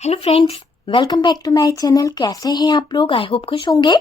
Hello friends, welcome back to my channel. कैसे हैं आप लोग? आई होप खुश होंगे,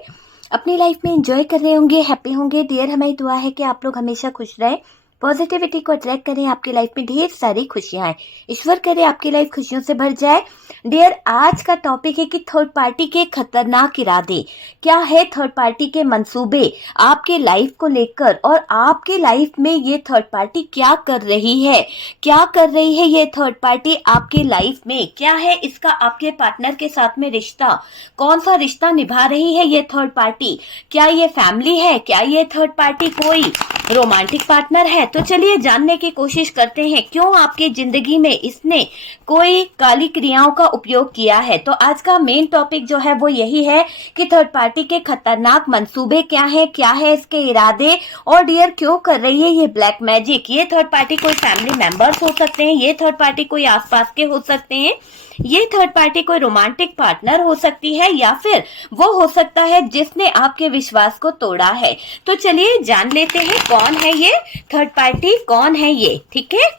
अपनी लाइफ में एंजॉय कर रहे होंगे, हैप्पी होंगे। डियर, हमारी दुआ है कि आप लोग हमेशा खुश रहें, पॉजिटिविटी को अट्रैक्ट करें, आपकी लाइफ में ढेर सारी खुशियां आए। ईश्वर करे आपकी लाइफ खुशियों से भर जाए। डियर, आज का टॉपिक है कि थर्ड पार्टी के खतरनाक इरादे क्या है, थर्ड पार्टी के मंसूबे आपके लाइफ को लेकर, और आपके लाइफ में ये थर्ड पार्टी क्या कर रही है, क्या कर रही है ये थर्ड पार्टी आपके लाइफ में, क्या है इसका आपके पार्टनर के साथ में रिश्ता, कौन सा रिश्ता निभा रही है ये थर्ड पार्टी, क्या ये फैमिली है, क्या ये थर्ड पार्टी कोई रोमांटिक पार्टनर है। तो चलिए जानने की कोशिश करते हैं क्यों आपकी जिंदगी में इसने कोई काली क्रियाओं का उपयोग किया है। तो आज का मेन टॉपिक जो है वो यही है कि थर्ड पार्टी के खतरनाक मंसूबे क्या है इसके इरादे, और डियर क्यों कर रही है ये ब्लैक मैजिक। ये थर्ड पार्टी कोई फैमिली मेंबर्स हो सकते हैं, ये थर्ड पार्टी कोई आसपास के हो सकते हैं, ये थर्ड पार्टी कोई रोमांटिक पार्टनर हो सकती है, या फिर वो हो सकता है जिसने आपके विश्वास को तोड़ा है। तो चलिए जान लेते हैं कौन है ये थर्ड पार्टी, कौन है ये। ठीक है,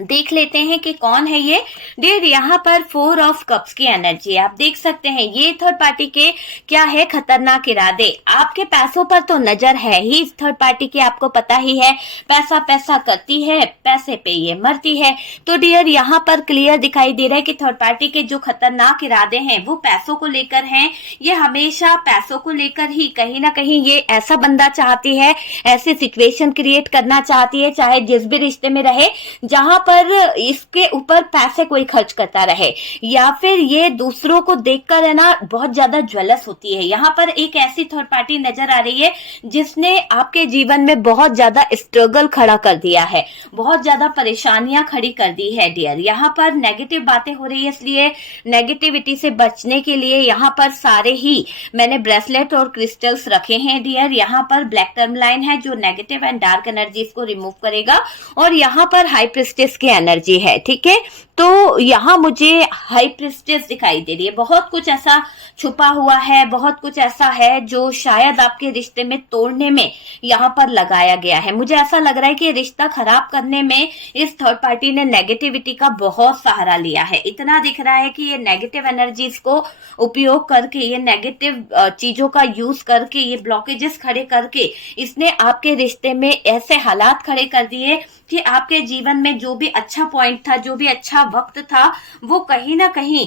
देख लेते हैं कि कौन है ये। डियर, यहाँ पर 4 ऑफ कप्स की एनर्जी आप देख सकते हैं। ये थर्ड पार्टी के क्या है खतरनाक इरादे। आपके पैसों पर तो नजर है ही इस थर्ड पार्टी की, आपको पता ही है, पैसा पैसा करती है, पैसे पे ये मरती है। तो डियर, यहाँ पर क्लियर दिखाई दे रहा है कि थर्ड पार्टी के जो खतरनाक इरादे हैं वो पैसों को लेकर हैं। ये हमेशा पैसों को लेकर ही कहीं ना कहीं ये ऐसा बंदा चाहती है, ऐसी सिचुएशन क्रिएट करना चाहती है, चाहे जिस भी रिश्ते में रहे, जहां पर इसके ऊपर पैसे कोई खर्च करता रहे, या फिर ये दूसरों को देखकर है ना बहुत ज्यादा ज्वेलस होती है। यहाँ पर एक ऐसी थर्ड पार्टी नजर आ रही है जिसने आपके जीवन में बहुत ज्यादा स्ट्रगल खड़ा कर दिया है, बहुत ज्यादा परेशानियां खड़ी कर दी है। डियर, यहाँ पर नेगेटिव बातें हो रही है, इसलिए नेगेटिविटी से बचने के लिए यहाँ पर सारे ही मैंने ब्रेसलेट और क्रिस्टल्स रखे हैं। डियर, यहाँ पर ब्लैक टर्म लाइन है जो नेगेटिव एंड डार्क एनर्जीज को रिमूव करेगा, और यहाँ पर हाई प्रिस्टेस की एनर्जी है। ठीक है, तो यहाँ मुझे हाई प्रिस्टेस दिखाई दे रही है। बहुत कुछ ऐसा छुपा हुआ है, बहुत कुछ ऐसा है जो शायद आपके रिश्ते में तोड़ने में यहाँ पर लगाया गया है। मुझे ऐसा लग रहा है कि रिश्ता खराब करने में इस थर्ड पार्टी ने नेगेटिविटी का बहुत सहारा लिया है। इतना दिख रहा है कि ये नेगेटिव एनर्जीज को उपयोग करके, ये नेगेटिव चीजों का यूज करके, ये ब्लॉकेजेस खड़े करके इसने आपके रिश्ते में ऐसे हालात खड़े कर दिए कि आपके जीवन में जो भी अच्छा पॉइंट था, जो भी अच्छा वक्त था, वो कहीं ना कहीं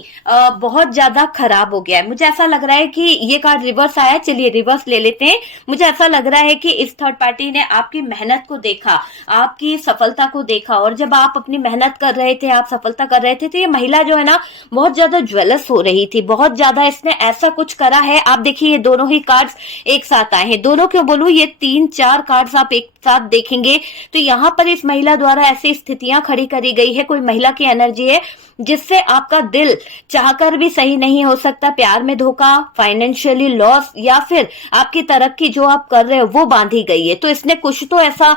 बहुत ज्यादा खराब हो गया है। मुझे ऐसा लग रहा है कि ये कार्ड रिवर्स आया, चलिए रिवर्स ले लेते हैं। मुझे ऐसा लग रहा है कि इस थर्ड पार्टी ने आपकी मेहनत को देखा, आपकी सफलता को देखा, और जब आप अपनी मेहनत कर रहे थे, आप सफलता कर रहे थे, तो ये महिला जो है ना बहुत ज्यादा ज्वेलस हो रही थी, बहुत ज्यादा इसने ऐसा कुछ करा है। आप देखिए ये दोनों ही कार्ड्स एक साथ आए हैं, दोनों क्यों बोलूं, ये 3-4 कार्ड्स आप एक साथ देखेंगे तो यहाँ पर इस महिला द्वारा ऐसी स्थितियां खड़ी करी गई है, कोई महिला की एनर्जी है जिससे आपका दिल चाहकर भी सही नहीं हो सकता। प्यार में धोखा, फाइनेंशियली लॉस, या फिर आपकी तरक्की जो आप कर रहे हो वो बांधी गई है। तो इसने कुछ तो ऐसा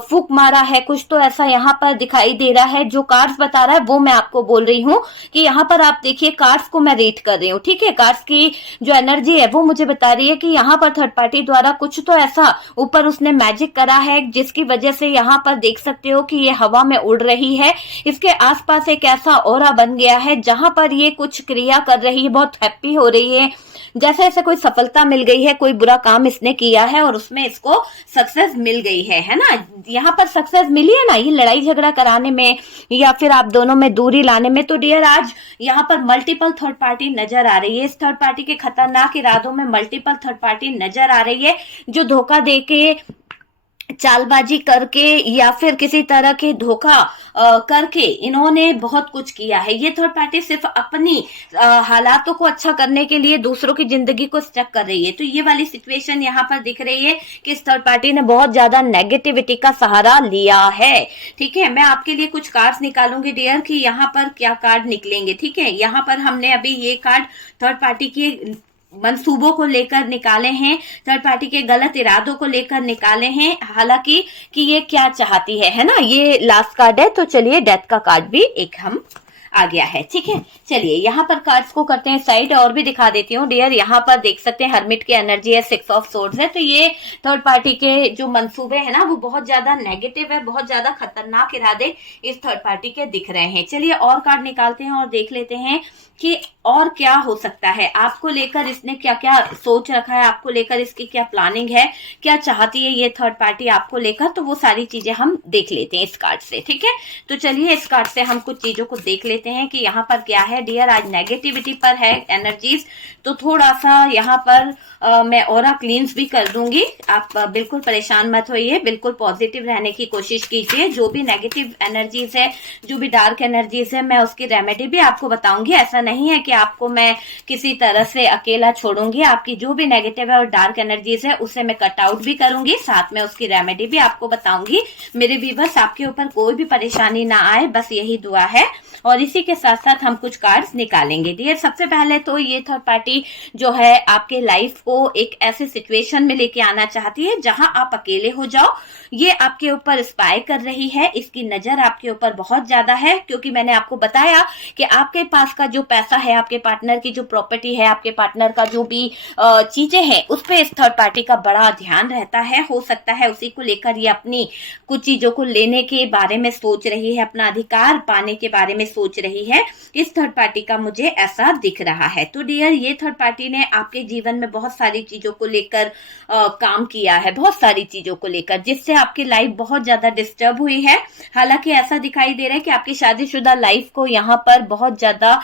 फूक मारा है, कुछ तो ऐसा यहाँ पर दिखाई दे रहा है। जो कार्ड्स बता रहा है वो मैं आपको बोल रही हूँ कि यहाँ पर आप देखिए, कार्ड्स को मैं रीड कर रही हूँ। ठीक है, कार्ड्स की जो एनर्जी है वो मुझे बता रही है कि यहाँ पर थर्ड पार्टी द्वारा कुछ तो ऐसा ऊपर उसने मैजिक करा है जिसकी वजह से यहाँ पर देख सकते हो कि ये हवा में उड़ रही है। इसके आसपास एक ऐसा ऑरा बन गया है जहां पर ये कुछ क्रिया कर रही है, बहुत हैप्पी हो रही है, जैसे ऐसे कोई सफलता मिल गई है, कोई बुरा काम इसने किया है और उसमें इसको सक्सेस मिल गई है ना। यहाँ पर सक्सेस मिली है ना, ये लड़ाई झगड़ा कराने में या फिर आप दोनों में दूरी लाने में। तो डियर, आज यहाँ पर मल्टीपल थर्ड पार्टी नजर आ रही है। इस थर्ड पार्टी के खतरनाक इरादों में मल्टीपल थर्ड पार्टी नजर आ रही है, जो धोखा दे के, चालबाजी करके, या फिर किसी तरह के धोखा करके इन्होंने बहुत कुछ किया है। ये थर्ड पार्टी सिर्फ अपनी हालातों को अच्छा करने के लिए दूसरों की जिंदगी को स्टक कर रही है। तो ये वाली सिचुएशन यहाँ पर दिख रही है कि इस थर्ड पार्टी ने बहुत ज्यादा नेगेटिविटी का सहारा लिया है। ठीक है, मैं आपके लिए कुछ कार्ड्स निकालूंगी डियर कि यहाँ पर क्या कार्ड निकलेंगे। ठीक है, यहाँ पर हमने अभी ये कार्ड थर्ड पार्टी की मंसूबों को लेकर निकाले हैं, थर्ड पार्टी के गलत इरादों को लेकर निकाले हैं, हालांकि कि ये क्या चाहती है ना। ये लास्ट कार्ड है, तो चलिए डेथ का कार्ड भी एक हम आ गया है। ठीक है, चलिए यहाँ पर कार्ड्स को करते हैं साइड और भी दिखा देती हूँ डियर। यहाँ पर देख सकते हैं हर्मिट की एनर्जी है, 6 ऑफ सोर्ड्स है। तो ये थर्ड पार्टी के जो मंसूबे है ना वो बहुत ज्यादा नेगेटिव है, बहुत ज्यादा खतरनाक इरादे इस थर्ड पार्टी के दिख रहे हैं। चलिए और कार्ड निकालते हैं और देख लेते हैं कि और क्या हो सकता है आपको लेकर, इसने क्या क्या सोच रखा है, आपको लेकर इसकी क्या प्लानिंग है, क्या चाहती है ये थर्ड पार्टी आपको लेकर। तो वो सारी चीजें हम देख लेते हैं इस कार्ड से। ठीक है, तो चलिए इस कार्ड से हम कुछ चीजों को देख लेते हैं कि यहाँ पर क्या है डियर। आज नेगेटिविटी पर है एनर्जीज, तो थोड़ा सा यहाँ पर मैं ऑरा क्लींस भी कर दूंगी। आप बिल्कुल परेशान मत होइए, बिल्कुल पॉजिटिव रहने की कोशिश कीजिए। जो भी नेगेटिव एनर्जीज है, जो भी डार्क एनर्जीज है, मैं उसकी रेमेडी भी आपको बताऊंगी। ऐसा नहीं है कि आपको मैं किसी तरह से अकेला छोड़ूंगी। आपकी जो भी नेगेटिव है और डार्क एनर्जीज है उसे मैं कट आउट भी करूंगी, साथ में उसकी रेमेडी भी आपको बताऊंगी। मेरे व्यूअर्स, आपके ऊपर कोई भी परेशानी ना आए, बस यही दुआ है। और इसी के साथ साथ हम कुछ कार्ड्स निकालेंगे डियर। सबसे पहले तो ये थर्ड पार्टी जो है आपके लाइफ को एक ऐसे सिचुएशन में लेके आना चाहती है जहां आप अकेले हो जाओ। ये आपके ऊपर स्पाई कर रही है, इसकी नजर आपके ऊपर बहुत ज्यादा है, क्योंकि मैंने आपको बताया कि आपके पास का जो पैसा है, आपके पार्टनर की जो प्रॉपर्टी है, आपके पार्टनर का जो भी चीजें हैं, उस पर इस थर्ड पार्टी का बड़ा ध्यान रहता है। हो सकता है उसी को लेकर ये अपनी कुछ चीजों को लेने के बारे में सोच रही है, अपना अधिकार पाने के बारे में सोच रही है। इस थर्ड पार्टी का मुझे ऐसा दिख रहा है। तो डियर, ये थर्ड पार्टी ने आपके जीवन में बहुत सारी चीजों को लेकर काम किया है, बहुत सारी चीजों को लेकर, जिससे आपकी लाइफ बहुत ज्यादा डिस्टर्ब हुई है। हालांकि ऐसा दिखाई दे रहा है कि आपकी शादीशुदा लाइफ को यहाँ पर बहुत ज्यादा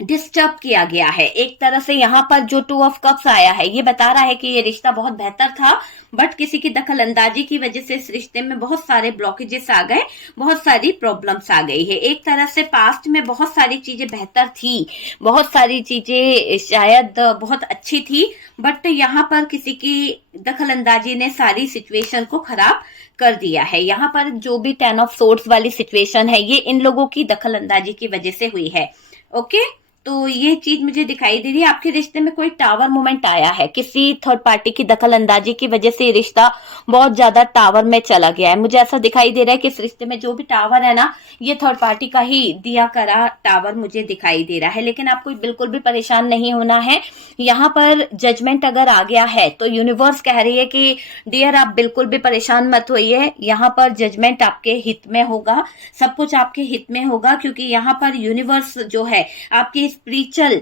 डिस्टर्ब किया गया है। एक तरह से यहाँ पर जो 2 ऑफ कप्स आया है ये बता रहा है कि ये रिश्ता बहुत बेहतर था, बट किसी की दखल अंदाजी की वजह से इस रिश्ते में बहुत सारे ब्लॉकेजेस आ गए, बहुत सारी प्रॉब्लम्स आ गई है। एक तरह से पास्ट में बहुत सारी चीजें बेहतर थी, बहुत सारी चीजें शायद बहुत अच्छी थी, बट यहाँ पर किसी की दखल अंदाजी ने सारी सिचुएशन को खराब कर दिया है। यहाँ पर जो भी 10 ऑफ सोर्ड्स वाली सिचुएशन है ये इन लोगों की दखल अंदाजी की वजह से हुई है। ओके, तो ये चीज मुझे दिखाई दे रही है। आपके रिश्ते में कोई टावर मोमेंट आया है, किसी थर्ड पार्टी की दखल अंदाजी की वजह से ये रिश्ता बहुत ज्यादा टावर में चला गया है। मुझे ऐसा दिखाई दे रहा है कि इस रिश्ते में जो भी टावर है ना, ये थर्ड पार्टी का ही दिया करा टावर मुझे दिखाई दे रहा है। लेकिन आपको बिल्कुल भी परेशान नहीं होना है। यहाँ पर जजमेंट अगर आ गया है तो यूनिवर्स कह रही है कि डियर आप बिल्कुल भी परेशान मत होइए, यहाँ पर जजमेंट आपके हित में होगा, सब कुछ आपके हित में होगा, क्योंकि यहाँ पर यूनिवर्स जो है आपकी स्पिरिचुअल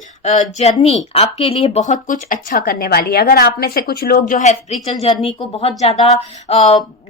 जर्नी आपके लिए बहुत कुछ अच्छा करने वाली है। अगर आप में से कुछ लोग जो है स्पिरिचुअल जर्नी को बहुत ज्यादा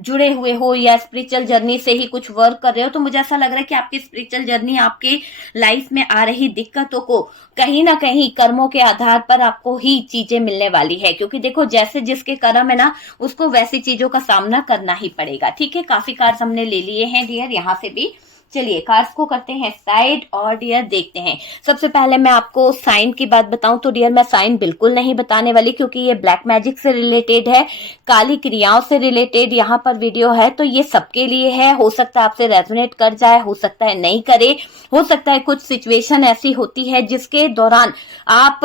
जुड़े हुए हो या स्पिरिचुअल जर्नी से ही कुछ वर्क कर रहे हो, तो मुझे ऐसा लग रहा है कि आपकी स्पिरिचुअल जर्नी आपकी लाइफ में आ रही दिक्कतों को कहीं ना कहीं कर्मों के आधार पर आपको ही चीजें मिलने वाली है। क्योंकि देखो, जैसे जिसके कर्म है ना उसको वैसी चीजों का सामना करना ही पड़ेगा। ठीक है, काफी कार्ड्स हमने ले लिए हैं डियर यहाँ से भी। चलिए कार्ड्स को करते हैं साइड और डियर देखते हैं। सबसे पहले मैं आपको साइन की बात बताऊं तो डियर मैं साइन बिल्कुल नहीं बताने वाली, क्योंकि ये ब्लैक मैजिक से रिलेटेड है, काली क्रियाओं से रिलेटेड यहाँ पर वीडियो है। तो ये सबके लिए है, हो सकता है आपसे रेजोनेट कर जाए, हो सकता है नहीं करे, हो सकता है कुछ सिचुएशन ऐसी होती है जिसके दौरान आप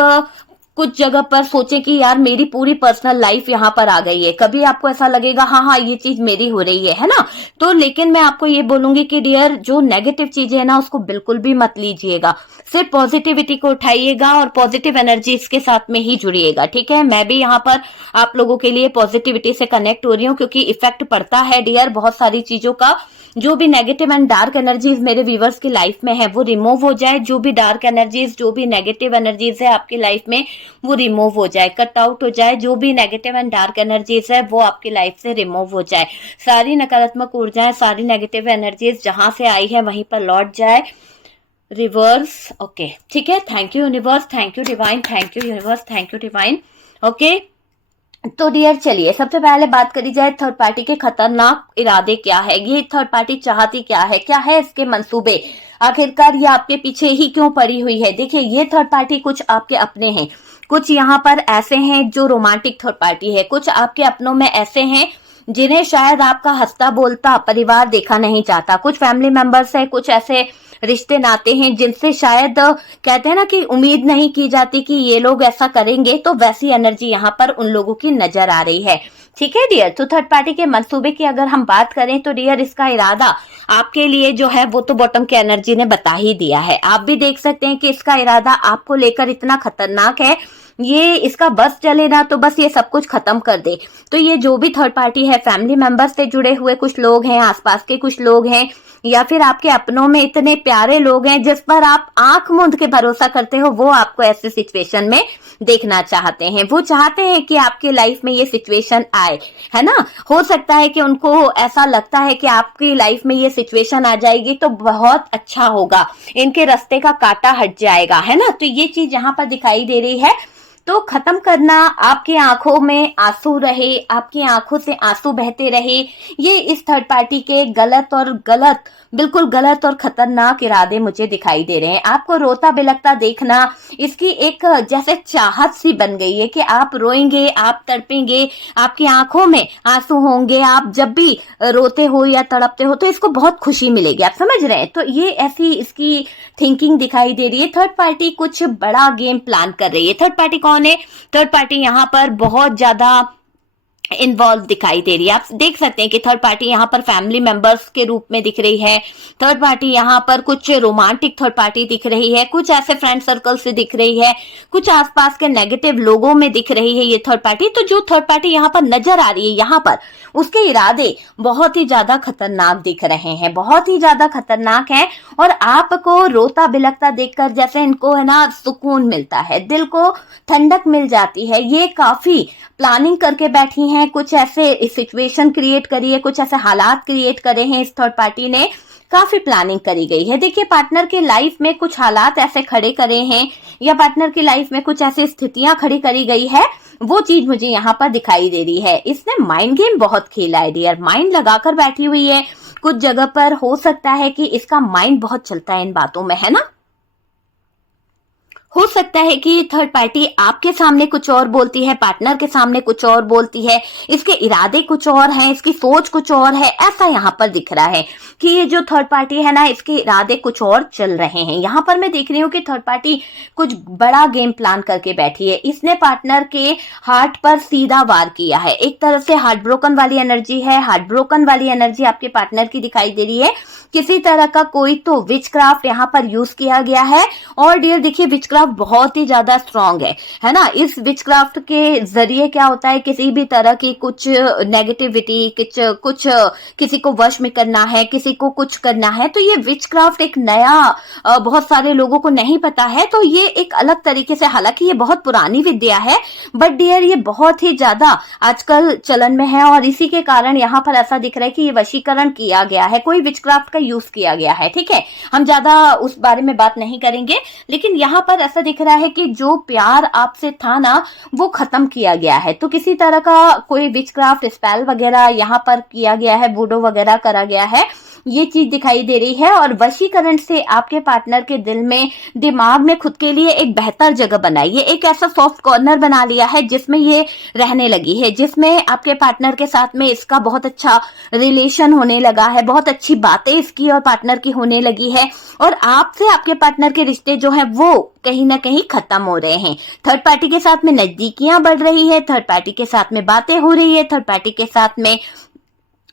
कुछ जगह पर सोचें कि यार मेरी पूरी पर्सनल लाइफ यहाँ पर आ गई है। कभी आपको ऐसा लगेगा हाँ हाँ ये चीज मेरी हो रही है ना। तो लेकिन मैं आपको ये बोलूंगी कि डियर जो नेगेटिव चीजें है ना उसको बिल्कुल भी मत लीजिएगा, सिर्फ पॉजिटिविटी को उठाइएगा और पॉजिटिव एनर्जी इसके साथ में ही जुड़िएगा। ठीक है, मैं भी यहाँ पर आप लोगों के लिए पॉजिटिविटी से कनेक्ट हो रही हूँ, क्योंकि इफेक्ट पड़ता है डियर बहुत सारी चीजों का। जो भी नेगेटिव एंड डार्क एनर्जीज मेरे व्यूवर्स की लाइफ में है वो रिमूव हो जाए, जो भी डार्क एनर्जीज, जो भी नेगेटिव एनर्जीज है आपकी लाइफ में वो रिमूव हो जाए, कट आउट हो जाए। जो भी नेगेटिव एंड डार्क एनर्जीज है वो आपकी लाइफ से रिमूव हो जाए। सारी नकारात्मक ऊर्जाएं, सारी नेगेटिव एनर्जीज जहां से आई है वहीं पर लौट जाए, रिवर्स। ओके, ठीक है, thank you universe, thank you divine, thank you universe, thank you divine. Okay, तो डियर चलिए सबसे पहले बात करी जाए थर्ड पार्टी के खतरनाक इरादे क्या है, ये थर्ड पार्टी चाहती क्या है इसके मंसूबे, आखिरकार ये आपके पीछे ही क्यों पड़ी हुई है। देखिए, ये थर्ड पार्टी कुछ आपके अपने हैं, कुछ यहाँ पर ऐसे हैं जो रोमांटिक थर्ड पार्टी है, कुछ आपके अपनों में ऐसे हैं जिन्हें शायद आपका हंसता बोलता परिवार देखा नहीं चाहता, कुछ फैमिली मेंबर्स है, कुछ ऐसे रिश्ते नाते हैं जिनसे शायद कहते हैं ना कि उम्मीद नहीं की जाती कि ये लोग ऐसा करेंगे, तो वैसी एनर्जी यहाँ पर उन लोगों की नजर आ रही है। ठीक है डियर। तो थर्ड पार्टी के मंसूबे की अगर हम बात करें तो डियर इसका इरादा आपके लिए जो है वो तो बॉटम की एनर्जी ने बता ही दिया है। आप भी देख सकते हैं कि इसका इरादा आपको लेकर इतना खतरनाक है, ये इसका बस चले ना तो बस ये सब कुछ खत्म कर दे। तो ये जो भी थर्ड पार्टी है, फैमिली मेंबर्स से जुड़े हुए कुछ लोग हैं, आसपास के कुछ लोग हैं, या फिर आपके अपनों में इतने प्यारे लोग हैं जिस पर आप आंख मूंद के भरोसा करते हो, वो आपको ऐसे सिचुएशन में देखना चाहते हैं। वो चाहते हैं कि आपकी लाइफ में ये सिचुएशन आए, है ना। हो सकता है कि उनको ऐसा लगता है कि आपकी लाइफ में ये सिचुएशन आ जाएगी तो बहुत अच्छा होगा, इनके रास्ते का कांटा हट जाएगा, है ना। तो ये चीज यहाँ पर दिखाई दे रही है। तो खत्म करना, आपकी आंखों में आंसू रहे, आपकी आंखों से आंसू बहते रहे, ये इस थर्ड पार्टी के बिल्कुल गलत और खतरनाक इरादे मुझे दिखाई दे रहे हैं। आपको रोता बिलखता देखना इसकी एक जैसे चाहत सी बन गई है कि आप रोएंगे, आप तड़पेंगे, आपकी आंखों में आंसू होंगे, आप जब भी रोते हो या तड़पते हो तो इसको बहुत खुशी मिलेगी। आप समझ रहे हैं। तो ये ऐसी इसकी थिंकिंग दिखाई दे रही है। थर्ड पार्टी कुछ बड़ा गेम प्लान कर रही है। थर्ड पार्टी कौन है? थर्ड पार्टी यहाँ पर बहुत ज्यादा इन्वॉल्व दिखाई दे रही है। आप देख सकते हैं कि थर्ड पार्टी यहाँ पर फैमिली मेंबर्स के रूप में दिख रही है। थर्ड पार्टी यहाँ पर कुछ रोमांटिक थर्ड पार्टी दिख रही है, कुछ ऐसे फ्रेंड सर्कल से दिख रही है, कुछ आसपास के नेगेटिव लोगों में दिख रही है ये थर्ड पार्टी। तो जो थर्ड पार्टी यहाँ पर नजर आ रही है, यहाँ पर उसके इरादे बहुत ही ज्यादा खतरनाक दिख रहे हैं, बहुत ही ज्यादा खतरनाक है। और आपको रोता बिलखता देखकर जैसे इनको है ना सुकून मिलता है, दिल को ठंडक मिल जाती है। ये काफी प्लानिंग करके बैठी हैं, कुछ ऐसे सिचुएशन क्रिएट करी है, कुछ ऐसे हालात क्रिएट करे हैं इस थर्ड पार्टी ने, काफी प्लानिंग करी गई है। देखिए पार्टनर की लाइफ में कुछ हालात ऐसे खड़े करे हैं या पार्टनर की लाइफ में कुछ ऐसी स्थितियां खड़ी करी गई है, वो चीज मुझे यहाँ पर दिखाई दे रही है। इसने माइंड गेम बहुत खेला है डियर, माइंड लगाकर बैठी हुई है। कुछ जगह पर हो सकता है कि इसका माइंड बहुत चलता है इन बातों में, है ना। हो सकता है कि थर्ड पार्टी आपके सामने कुछ और बोलती है, पार्टनर के सामने कुछ और बोलती है, इसके इरादे कुछ और हैं, इसकी सोच कुछ और है, ऐसा यहाँ पर दिख रहा है कि ये जो थर्ड पार्टी है ना इसके इरादे कुछ और चल रहे हैं। यहाँ पर मैं देख रही हूँ कि थर्ड पार्टी कुछ बड़ा गेम प्लान करके बैठी है। इसने पार्टनर के हार्ट पर सीधा वार किया है। एक तरह से हार्ट ब्रोकन वाली एनर्जी है, हार्ट ब्रोकन वाली एनर्जी आपके पार्टनर की दिखाई दे रही है। किसी तरह का कोई तो विचक्राफ्ट यहाँ पर यूज किया गया है। और डियर देखिए विचक्राफ्ट बहुत ही ज्यादा स्ट्रांग है ना। इस विचक्राफ्ट के जरिए क्या होता है, किसी भी तरह की कुछ नेगेटिविटी, कुछ किसी को वश में करना है, किसी को कुछ करना है, तो ये विचक्राफ्ट एक नया बहुत सारे लोगों को नहीं पता है। तो ये एक अलग तरीके से, हालांकि ये बहुत पुरानी विद्या है, बट डियर ये बहुत ही ज्यादा आजकल चलन में है। और इसी के कारण यहाँ पर ऐसा दिख रहा है कि ये वशीकरण किया गया है, कोई विचक्राफ्ट का यूज किया गया है। ठीक है, हम ज्यादा उस बारे में बात नहीं करेंगे, लेकिन यहाँ पर ऐसा दिख रहा है कि जो प्यार आपसे था ना वो खत्म किया गया है। तो किसी तरह का कोई विचक्राफ्ट स्पेल वगैरह यहाँ पर किया गया है, वुडो वगैरह करा गया है, ये चीज दिखाई दे रही है। और वशीकरण से आपके पार्टनर के दिल में, दिमाग में खुद के लिए एक बेहतर जगह बनाई, ये एक ऐसा सॉफ्ट कॉर्नर बना लिया है जिसमें ये रहने लगी है, जिसमें आपके पार्टनर के साथ में इसका बहुत अच्छा रिलेशन होने लगा है, बहुत अच्छी बातें इसकी और पार्टनर की होने लगी है। और आपसे आपके पार्टनर के रिश्ते जो है वो कहीं ना कहीं खत्म हो रहे हैं। थर्ड पार्टी के साथ में नजदीकियां बढ़ रही है, थर्ड पार्टी के साथ में बातें हो रही है, थर्ड पार्टी के साथ में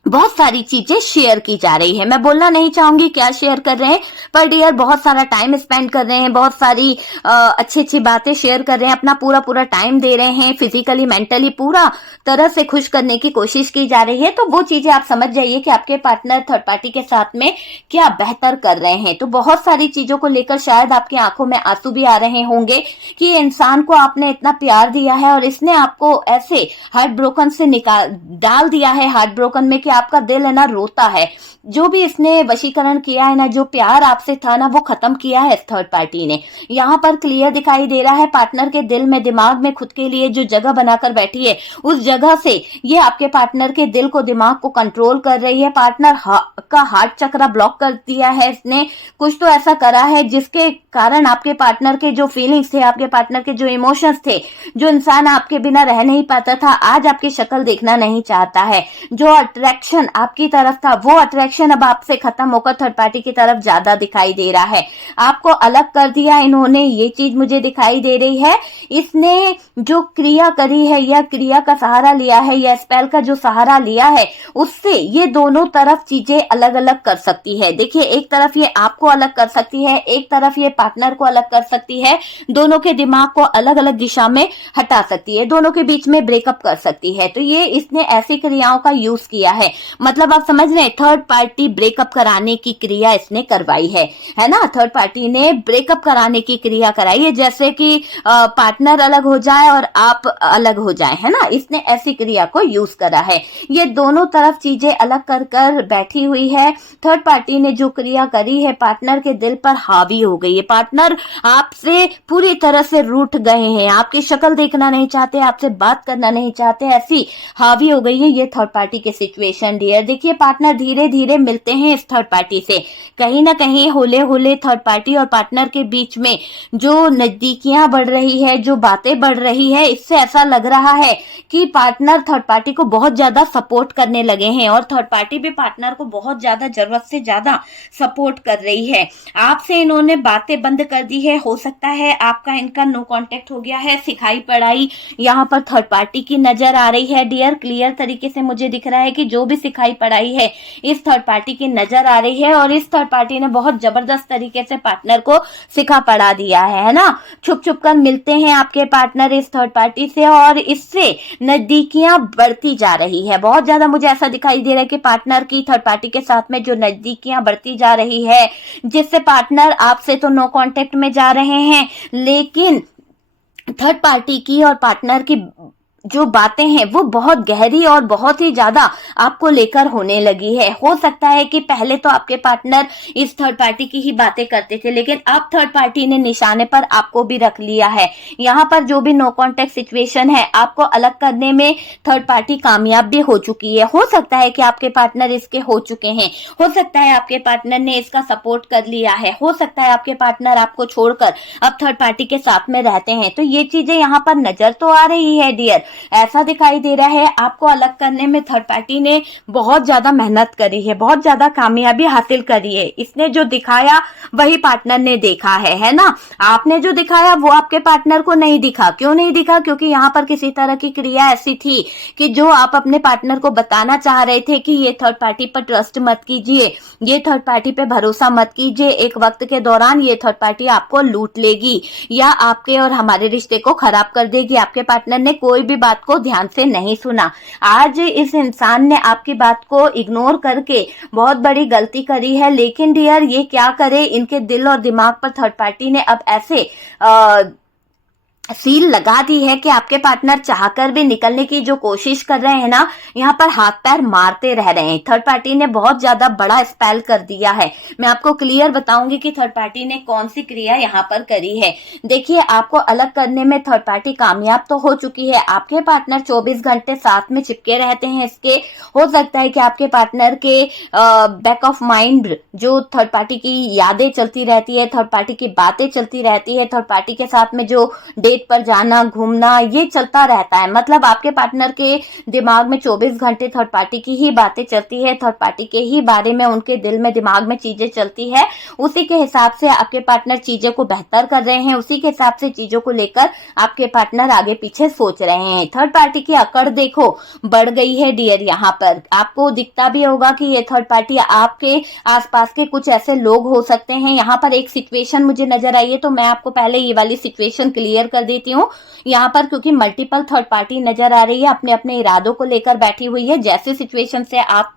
बहुत सारी चीजें शेयर की जा रही है। मैं बोलना नहीं चाहूंगी क्या शेयर कर रहे हैं, पर डियर बहुत सारा टाइम स्पेंड कर रहे हैं, बहुत सारी अच्छी अच्छी बातें शेयर कर रहे हैं, अपना पूरा टाइम दे रहे हैं, फिजिकली मेंटली पूरा तरह से खुश करने की कोशिश की जा रही है। तो वो चीजें आप समझ जाइए कि आपके पार्टनर थर्ड पार्टी के साथ में क्या बेहतर कर रहे हैं। तो बहुत सारी चीजों को लेकर शायद आपकी आंखों में आंसू भी आ रहे होंगे कि ये इंसान को आपने इतना प्यार दिया है और इसने आपको ऐसे हार्ट ब्रोकन से डाल दिया है, हार्ट ब्रोकन में आपका दिल है ना रोता है। जो भी इसने वशीकरण किया है ना, जो प्यार आपसे था ना, वो खत्म किया है थर्ड पार्टी ने। यहाँ पर क्लियर दिखाई दे रहा है पार्टनर के दिल में, दिमाग में खुद के लिए जो जगह बनाकर बैठी है, उस जगह से ये आपके पार्टनर के दिल को, दिमाग को कंट्रोल कर रही है। पार्टनर का हार्ट चक्रा ब्लॉक कर दिया है इसने, कुछ तो ऐसा करा है जिसके कारण आपके पार्टनर के जो फीलिंग्स थे, आपके पार्टनर के जो इमोशंस थे, जो इंसान आपके बिना रह नहीं पाता था, आज आपकी शक्ल देखना नहीं चाहता है, जो अट्रैक्ट अट्रैक्शन आपकी तरफ था, वो अट्रैक्शन अब आपसे खत्म होकर थर्ड पार्टी की तरफ ज्यादा दिखाई दे रहा है। आपको अलग कर दिया इन्होंने, ये चीज मुझे दिखाई दे रही है। इसने जो क्रिया करी है या क्रिया का सहारा लिया है या स्पेल का जो सहारा लिया है, उससे ये दोनों तरफ चीजें अलग अलग कर सकती है। देखिए, एक तरफ ये आपको अलग कर सकती है, एक तरफ ये पार्टनर को अलग कर सकती है, दोनों के दिमाग को अलग अलग दिशा में हटा सकती है, दोनों के बीच में ब्रेकअप कर सकती है। तो ये इसने ऐसी क्रियाओं का यूज किया है, मतलब आप समझ रहे हैं, थर्ड पार्टी ब्रेकअप कराने की क्रिया इसने करवाई है ना। थर्ड पार्टी ने ब्रेकअप कराने की क्रिया कराई है, जैसे कि पार्टनर अलग हो जाए और आप अलग हो जाए, है ना। इसने ऐसी क्रिया को यूज करा है। ये दोनों तरफ चीजें अलग कर कर बैठी हुई है। थर्ड पार्टी ने जो क्रिया करी है, पार्टनर के दिल पर हावी हो गई है। पार्टनर आपसे पूरी तरह से रूठ गए हैं, आपकी शक्ल देखना नहीं चाहते, आपसे बात करना नहीं चाहते, ऐसी हावी हो गई है ये थर्ड पार्टी की सिचुएशन डियर। देखिए, पार्टनर धीरे धीरे मिलते हैं इस थर्ड पार्टी से, कहीं ना कहीं होले होले थर्ड पार्टी और पार्टनर के बीच में जो नजदीकियां बढ़ रही है, जो बातें बढ़ रही है, इससे ऐसा लग रहा है कि पार्टनर थर्ड पार्टी को बहुत ज्यादा सपोर्ट करने लगे हैं और थर्ड पार्टी भी पार्टनर को बहुत ज्यादा, जरूरत से ज्यादा सपोर्ट कर रही है। आपसे इन्होंने बातें बंद कर दी है, हो सकता है आपका इनका नो कांटेक्ट हो गया है। सिखाई पढ़ाई यहाँ पर थर्ड पार्टी की नजर आ रही है डियर। क्लियर तरीके से मुझे दिख रहा है कि जो भी सिखाई पढ़ाई है इस थर्ड पार्टी की नजर आ रही है और इस थर्ड पार्टी ने बहुत जबरदस्त तरीके से पार्टनर को सिखा पढ़ा दिया है ना। छुप छुप कर मिलते हैं आपके पार्टनर इस थर्ड पार्टी से और इससे नजदीकियां बढ़ती जा रही है। बहुत ज्यादा मुझे ऐसा दिखाई दे रहा है कि पार्टनर की थर्ड पार्टी के साथ में जो नजदीकियां बढ़ती जा रही है, जिससे पार्टनर आपसे तो नो कांटेक्ट में जा रहे हैं, लेकिन थर्ड पार्टी की और पार्टनर की जो बातें हैं वो बहुत गहरी और बहुत ही ज्यादा आपको लेकर होने लगी है। हो सकता है कि पहले तो आपके पार्टनर इस थर्ड पार्टी की ही बातें करते थे, लेकिन अब थर्ड पार्टी ने निशाने पर आपको भी रख लिया है। यहाँ पर जो भी नो कांटेक्ट सिचुएशन है, आपको अलग करने में थर्ड पार्टी कामयाब भी हो चुकी है। हो सकता है कि आपके पार्टनर इसके हो चुके हैं, हो सकता है आपके पार्टनर ने इसका सपोर्ट कर लिया है, हो सकता है आपके पार्टनर आपको छोड़कर अब थर्ड पार्टी के साथ में रहते हैं। तो ये चीजें यहाँ पर नजर तो आ रही है डियर। ऐसा दिखाई दे रहा है आपको अलग करने में थर्ड पार्टी ने बहुत ज्यादा मेहनत करी है, बहुत ज्यादा कामयाबी हासिल करी है। इसने जो दिखाया वही पार्टनर ने देखा है ना। आपने जो दिखाया वो आपके पार्टनर को नहीं दिखा। क्यों नहीं दिखा? क्योंकि यहाँ पर किसी तरह की क्रिया ऐसी थी कि जो आप अपने पार्टनर को बताना चाह रहे थे कि ये थर्ड पार्टी पर ट्रस्ट मत कीजिए, ये थर्ड पार्टी पे भरोसा मत कीजिए, एक वक्त के दौरान ये थर्ड पार्टी आपको लूट लेगी या आपके और हमारे रिश्ते को खराब कर देगी। आपके पार्टनर ने कोई भी बात को ध्यान से नहीं सुना। आज इस इंसान ने आपकी बात को इग्नोर करके बहुत बड़ी गलती करी है, लेकिन डियर ये क्या करे, इनके दिल और दिमाग पर थर्ड पार्टी ने अब ऐसे सील लगा दी है कि आपके पार्टनर चाहकर भी निकलने की जो कोशिश कर रहे हैं ना, यहाँ पर हाथ पैर मारते रह रहे हैं। थर्ड पार्टी ने बहुत ज्यादा बड़ा स्पेल कर दिया है। मैं आपको क्लियर बताऊंगी कि थर्ड पार्टी ने कौन सी क्रिया यहाँ पर करी है। देखिए, आपको अलग करने में थर्ड पार्टी कामयाब तो हो चुकी है। आपके पार्टनर 24 घंटे साथ में चिपके रहते हैं इसके। हो सकता है कि आपके पार्टनर के बैक ऑफ माइंड जो थर्ड पार्टी की यादें चलती रहती है, थर्ड पार्टी की बातें चलती रहती है, थर्ड पार्टी के साथ में जो डेट पर जाना घूमना ये चलता रहता है। मतलब आपके पार्टनर के दिमाग में 24 घंटे थर्ड पार्टी की ही बातें चलती है, थर्ड पार्टी के ही बारे में उनके दिल में दिमाग में चीजें चलती है। उसी के हिसाब से आपके पार्टनर चीजों को बेहतर कर रहे हैं, उसी के हिसाब से चीजों को लेकर आपके पार्टनर आगे पीछे सोच रहे हैं। थर्ड पार्टी की अकड़ देखो बढ़ गई है डियर। यहाँ पर आपको दिखता भी होगा कि ये थर्ड पार्टी आपके आसपास के कुछ ऐसे लोग हो सकते हैं। यहाँ पर एक सिचुएशन मुझे नजर आई है, तो मैं आपको पहले ये वाली सिचुएशन क्लियर कर देती हूँ। यहाँ पर क्योंकि मल्टीपल थर्ड पार्टी नजर आ रही है, अपने अपने इरादों को लेकर बैठी हुई है। जैसे सिचुएशन से आप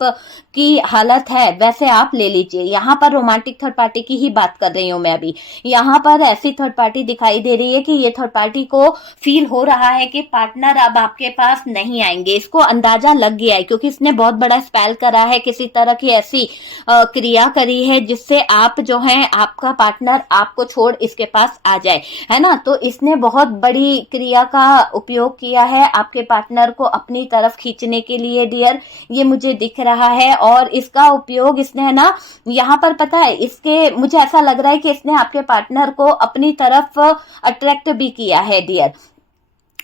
की हालत है वैसे आप ले लीजिए। यहाँ पर रोमांटिक थर्ड पार्टी की ही बात कर रही हूँ मैं अभी। यहाँ पर ऐसी थर्ड पार्टी दिखाई दे रही है कि ये थर्ड पार्टी को फील हो रहा है कि पार्टनर अब आपके पास नहीं आएंगे। इसको अंदाजा लग गया है क्योंकि इसने बहुत बड़ा स्पेल करा है, किसी तरह की ऐसी क्रिया करी है जिससे आप जो है आपका पार्टनर आपको छोड़ इसके पास आ जाए, है ना। तो इसने बहुत बड़ी क्रिया का उपयोग किया है आपके पार्टनर को अपनी तरफ खींचने के लिए डियर, ये मुझे दिख रहा है। और इसका उपयोग इसने है ना यहाँ पर पता है, इसके मुझे ऐसा लग रहा है कि इसने आपके पार्टनर को अपनी तरफ अट्रैक्ट भी किया है डियर।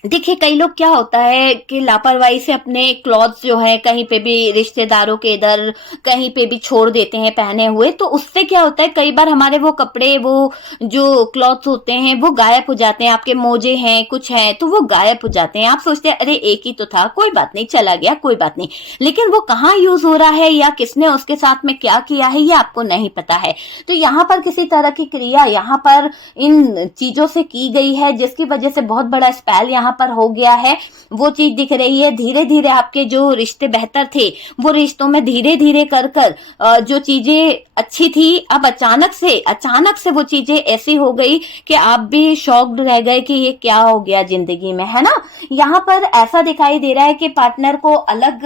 देखिए कई लोग क्या होता है कि लापरवाही से अपने क्लॉथ्स जो है कहीं पे भी रिश्तेदारों के इधर कहीं पे भी छोड़ देते हैं पहने हुए, तो उससे क्या होता है कई बार हमारे वो कपड़े, वो जो क्लॉथ्स होते हैं वो गायब हो जाते हैं। आपके मोजे हैं, कुछ हैं, तो वो गायब हो जाते हैं। आप सोचते हैं अरे एक ही तो था, कोई बात नहीं, चला गया, कोई बात नहीं। लेकिन वो कहाँ यूज हो रहा है या किसने उसके साथ में क्या किया है ये आपको नहीं पता है। तो यहाँ पर किसी तरह की क्रिया यहाँ पर इन चीजों से की गई है, जिसकी वजह से बहुत बड़ा स्पेल यहाँ पर हो गया है। वो चीज दिख रही है। धीरे धीरे आपके जो रिश्ते बेहतर थे, वो रिश्तों में धीरे धीरे कर कर जो चीजें अच्छी थी, अब अचानक से वो चीजें ऐसी हो गई कि आप भी शॉक्ड रह गए कि ये क्या हो गया जिंदगी में, है ना। यहाँ पर ऐसा दिखाई दे रहा है कि पार्टनर को अलग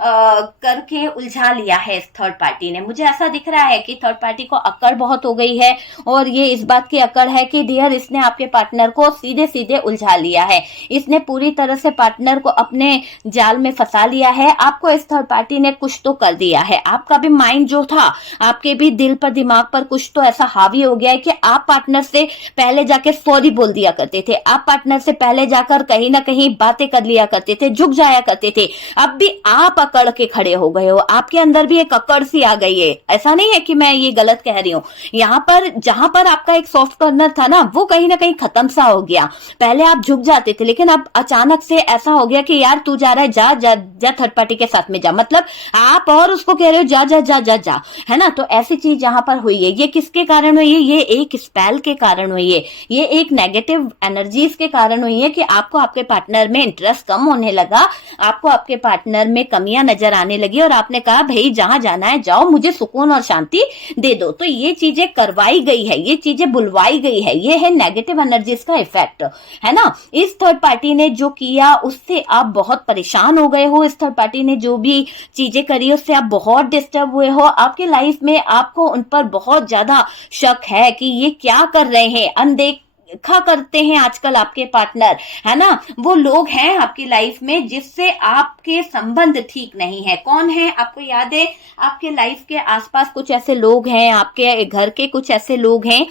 करके उलझा लिया है इस थर्ड पार्टी ने। मुझे ऐसा दिख रहा है कि थर्ड पार्टी को अकड़ बहुत हो गई है, और ये इस बात की अकड़ है कि डियर इसने आपके पार्टनर को सीधे सीधे उलझा लिया है। इसने पूरी तरह से पार्टनर को अपने जाल में फंसा लिया है। आपको इस थर्ड पार्टी ने कुछ तो कर दिया है। आपका भी माइंड जो था, आपके भी दिल पर, दिमाग पर कुछ तो ऐसा हावी हो गया है कि आप पार्टनर से पहले जाके सॉरी बोल दिया करते थे। आप पार्टनर से पहले जाकर कहीं ना कहीं बातें कर लिया करते थे, झुक जाया करते थे। अब भी आप अकड़ के खड़े हो गए हो। आपके अंदर भी एक अकड़ सी आ गई है। ऐसा नहीं है कि मैं ये गलत कह रही हूँ। यहाँ पर जहां पर आपका एक सॉफ्ट कॉर्नर था ना, वो कहीं ना कहीं खत्म सा हो गया। पहले आप झुक जाते थे, लेकिन अब अचानक से ऐसा हो गया कि यार तू जा रहा है, जा जा जा थर्ड पार्टी के साथ में जा। मतलब आप और उसको कह रहे हो जा जा जा जा जा, है ना। तो ऐसी चीज यहाँ पर हुई है। ये किसके कारण हुई है? ये एक स्पेल के कारण हुई है। ये एक नेगेटिव एनर्जीज के कारण हुई है कि आपको आपके पार्टनर में इंटरेस्ट कम होने लगा, आपको आपके पार्टनर में कमियां नजर आने लगी, और आपने कहा भाई जहां जाना है जाओ, मुझे सुकून और शांति दे दो। तो ये चीजें करवाई गई है, ये चीजें बुलवाई गई है। ये है नेगेटिव एनर्जीज का इफेक्ट, है ना। इस थर्ड पार्टी ने जो किया उससे आप बहुत परेशान हो गए हो। इस थर्ड पार्टी ने जो भी चीजें करी उससे आप बहुत डिस्टर्ब हुए हो। आपके लाइफ में आपको उन पर बहुत ज्यादा शक है कि ये क्या कर रहे हैं, अनदेखा करते हैं आजकल आपके पार्टनर, है ना। वो लोग हैं आपकी लाइफ में जिससे आपके संबंध ठीक नहीं है। कौन है? आपको याद है? आपके लाइफ के आसपास कुछ ऐसे लोग हैं, आपके घर के कुछ ऐसे लोग हैं,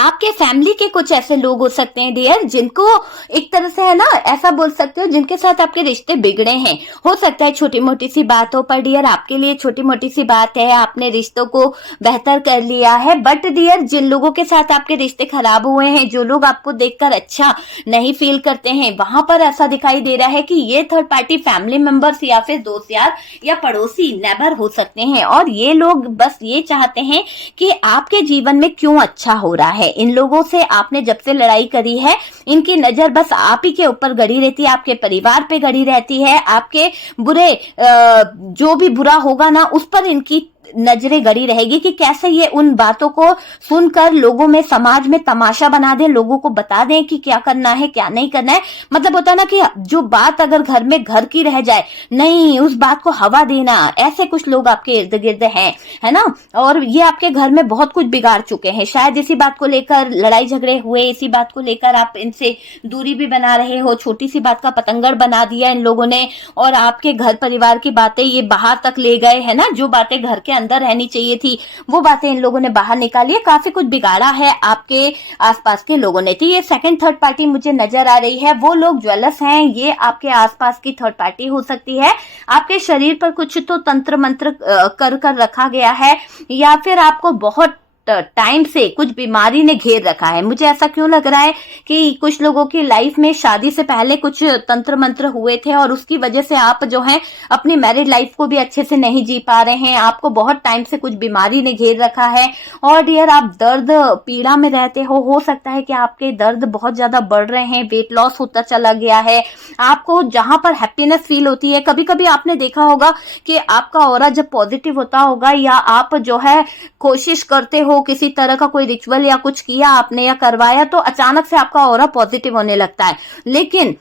आपके फैमिली के कुछ ऐसे लोग हो सकते हैं डियर, जिनको एक तरह से, है ना, ऐसा बोल सकते हो, जिनके साथ आपके रिश्ते बिगड़े हैं। हो सकता है छोटी मोटी सी बात हो, पर डियर आपके लिए छोटी मोटी सी बात है, आपने रिश्तों को बेहतर कर लिया है। बट डियर जिन लोगों के साथ आपके रिश्ते खराब हुए हैं, जो लोग आपको देखकर अच्छा नहीं फील करते हैं, वहां पर ऐसा दिखाई दे रहा है कि ये थर्ड पार्टी फैमिली मेंबर्स या फिर दोस्त यार या पड़ोसी नेबर हो सकते हैं। और ये लोग बस ये चाहते हैं कि आपके जीवन में क्यों अच्छा हो रहा है। इन लोगों से आपने जब से लड़ाई करी है, इनकी नजर बस आप ही के ऊपर गड़ी रहती है, आपके परिवार पे गड़ी रहती है। आपके बुरे जो भी बुरा होगा ना, उस पर इनकी नजरें गड़ी रहेगी कि कैसे ये उन बातों को सुनकर लोगों में, समाज में तमाशा बना दें, लोगों को बता दें कि क्या करना है क्या नहीं करना है। मतलब होता ना कि जो बात अगर घर में घर की रह जाए, नहीं उस बात को हवा देना। ऐसे कुछ लोग आपके इर्द गिर्द हैं, है ना। और ये आपके घर में बहुत कुछ बिगाड़ चुके हैं। शायद इसी बात को लेकर लड़ाई झगड़े हुए, इसी बात को लेकर आप इनसे दूरी भी बना रहे हो। छोटी सी बात का पतंगड़ बना दिया इन लोगों ने, और आपके घर परिवार की बातें ये बाहर तक ले गए, है ना। जो बातें घर के अंदर रहनी चाहिए थी वो बातें इन लोगों ने बाहर निकाली है। काफी कुछ बिगाड़ा है आपके आसपास के लोगों ने। तो ये सेकंड थर्ड पार्टी मुझे नजर आ रही है। वो लोग ज्वेलर्स हैं, ये आपके आसपास की थर्ड पार्टी हो सकती है। आपके शरीर पर कुछ तो तंत्र मंत्र कर कर रखा गया है, या फिर आपको बहुत टाइम से कुछ बीमारी ने घेर रखा है। मुझे ऐसा क्यों लग रहा है कि कुछ लोगों की लाइफ में शादी से पहले कुछ तंत्र मंत्र हुए थे, और उसकी वजह से आप जो है अपनी मैरिड लाइफ को भी अच्छे से नहीं जी पा रहे हैं। आपको बहुत टाइम से कुछ बीमारी ने घेर रखा है, और डियर आप दर्द पीड़ा में रहते हो सकता है कि आपके दर्द बहुत ज्यादा बढ़ रहे हैं, वेट लॉस होता चला गया है। आपको जहां पर हैप्पीनेस फील होती है, कभी कभी आपने देखा होगा कि आपका ऑरा जब पॉजिटिव होता होगा, या आप जो है कोशिश करते हो, किसी तरह का कोई रिचुअल या कुछ किया आपने या करवाया, तो अचानक से आपका ऑरा पॉजिटिव होने लगता है। लेकिन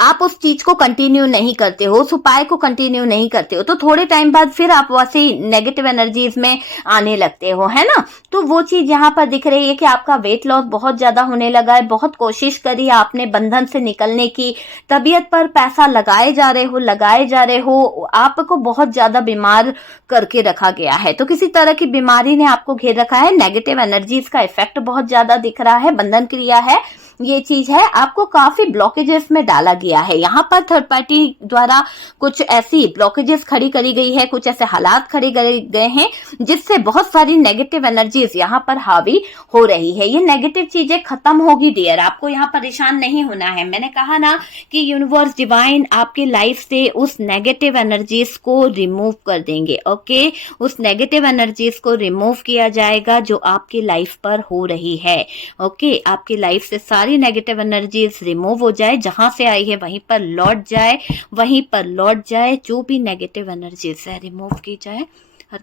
आप उस चीज को कंटिन्यू नहीं करते हो, उस उपाय को कंटिन्यू नहीं करते हो, तो थोड़े टाइम बाद फिर आप वैसे नेगेटिव एनर्जीज में आने लगते हो, है ना। तो वो चीज यहाँ पर दिख रही है कि आपका वेट लॉस बहुत ज्यादा होने लगा है। बहुत कोशिश करी आपने बंधन से निकलने की, तबीयत पर पैसा लगाए जा रहे हो, आपको बहुत ज्यादा बीमार करके रखा गया है। तो किसी तरह की बीमारी ने आपको घेर रखा है। नेगेटिव एनर्जीज का इफेक्ट बहुत ज्यादा दिख रहा है, बंधन क्रिया है। ये चीज है, आपको काफी ब्लॉकेजेस में डाला गया है। यहाँ पर थर्ड पार्टी द्वारा कुछ ऐसी ब्लॉकेजेस खड़ी करी गई है, कुछ ऐसे हालात खड़े करे गए हैं जिससे बहुत सारी नेगेटिव एनर्जीज यहाँ पर हावी हो रही है। ये नेगेटिव चीजें खत्म होगी डियर, आपको यहाँ परेशान नहीं होना है। मैंने कहा ना कि यूनिवर्स डिवाइन आपकी लाइफ से उस नेगेटिव एनर्जीज को रिमूव कर देंगे। ओके, उस नेगेटिव एनर्जीज को रिमूव किया जाएगा जो आपकी लाइफ पर हो रही है। ओके, आपकी लाइफ से सारी नेगेटिव एनर्जीज रिमूव हो जाए, जहां से आई है वहीं पर लौट जाए, वहीं पर लौट जाए। जो भी नेगेटिव एनर्जीज है रिमूव की जाए। हर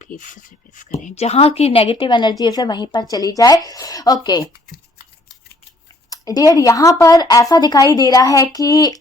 प्लीज करें, जहां की नेगेटिव एनर्जीज है वहीं पर चली जाए। ओके डियर, यहाँ पर ऐसा दिखाई दे रहा है कि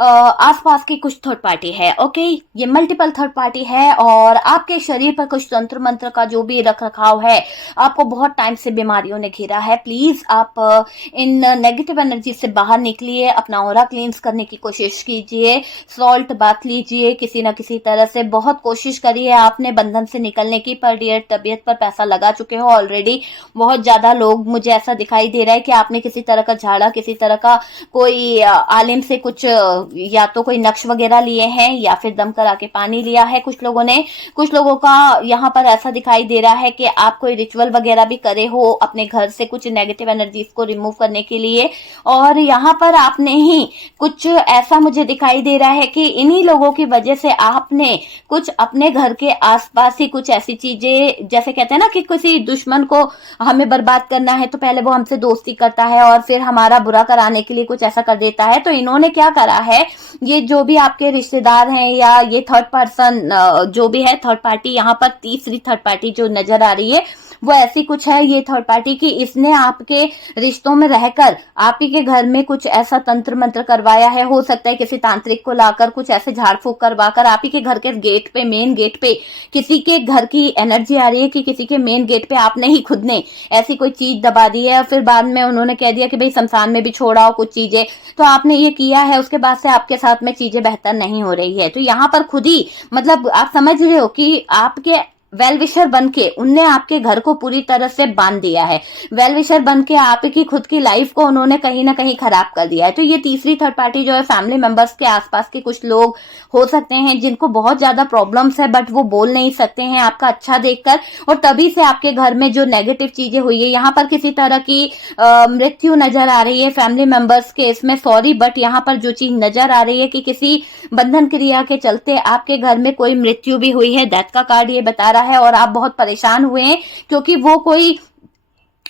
आसपास की कुछ थर्ड पार्टी है। ओके, ये मल्टीपल थर्ड पार्टी है और आपके शरीर पर कुछ तंत्र मंत्र का जो भी रख रखाव है, आपको बहुत टाइम से बीमारियों ने घेरा है। प्लीज आप इन नेगेटिव एनर्जी से बाहर निकलिए, अपना ऑरा क्लींस करने की कोशिश कीजिए, सॉल्ट बाथ लीजिए, किसी ना किसी तरह से बहुत कोशिश करिए आपने बंधन से निकलने की। पर डियर, तबीयत पर पैसा लगा चुके हो ऑलरेडी बहुत ज्यादा लोग। मुझे ऐसा दिखाई दे रहा है कि आपने किसी तरह का झाड़ा, किसी तरह का कोई आलिम से कुछ या तो कोई नक्श वगैरह लिए हैं या फिर दम करा के पानी लिया है कुछ लोगों ने। कुछ लोगों का यहाँ पर ऐसा दिखाई दे रहा है कि आप कोई रिचुअल वगैरह भी करे हो अपने घर से कुछ नेगेटिव एनर्जीज को रिमूव करने के लिए। और यहाँ पर आपने ही कुछ ऐसा मुझे दिखाई दे रहा है कि इन्हीं लोगों की वजह से आपने कुछ अपने घर के आसपास ही कुछ ऐसी चीजें, जैसे कहते हैं ना कि किसी दुश्मन को हमें बर्बाद करना है तो पहले वो हमसे दोस्ती करता है और फिर हमारा बुरा कराने के लिए कुछ ऐसा कर देता है। तो इन्होंने क्या करा है, ये जो भी आपके रिश्तेदार हैं या ये थर्ड पर्सन जो भी है, थर्ड पार्टी, यहाँ पर तीसरी थर्ड पार्टी जो नजर आ रही है वो ऐसी कुछ है ये थर्ड पार्टी की। इसने आपके रिश्तों में रहकर आप ही के घर में कुछ ऐसा तंत्र मंत्र करवाया है। हो सकता है किसी तांत्रिक को लाकर कुछ ऐसे झाड़ फूक करवाकर आप ही के घर के गेट पे, मेन गेट पे किसी के घर की एनर्जी आ रही है कि किसी के मेन गेट पे आपने ही खुद ने ऐसी कोई चीज दबा दी है और फिर बाद में उन्होंने कह दिया कि भाई शमशान में भी छोड़ाओ कुछ चीजें, तो आपने ये किया है। उसके बाद से आपके साथ में चीजें बेहतर नहीं हो रही है। तो यहाँ पर खुद ही मतलब आप समझ रहे हो कि आपके वेल विशर बनके उनने आपके घर को पूरी तरह से बांध दिया है। वेल विशर बनके आपकी खुद की लाइफ को उन्होंने कहीं ना कहीं खराब कर दिया है। तो ये तीसरी थर्ड पार्टी जो है, फैमिली मेंबर्स के आसपास के कुछ लोग हो सकते हैं जिनको बहुत ज्यादा प्रॉब्लम्स है बट वो बोल नहीं सकते हैं आपका अच्छा देखकर, और तभी से आपके घर में जो नेगेटिव चीजें हुई है। यहाँ पर किसी तरह की मृत्यु नजर आ रही है फैमिली मेंबर्स के, इसमें सॉरी बट यहाँ पर जो चीज नजर आ रही है कि किसी बंधन क्रिया के चलते आपके घर में कोई मृत्यु भी हुई है। डेथ का कार्ड ये बता रहा है और आप बहुत परेशान हुए हैं क्योंकि वो कोई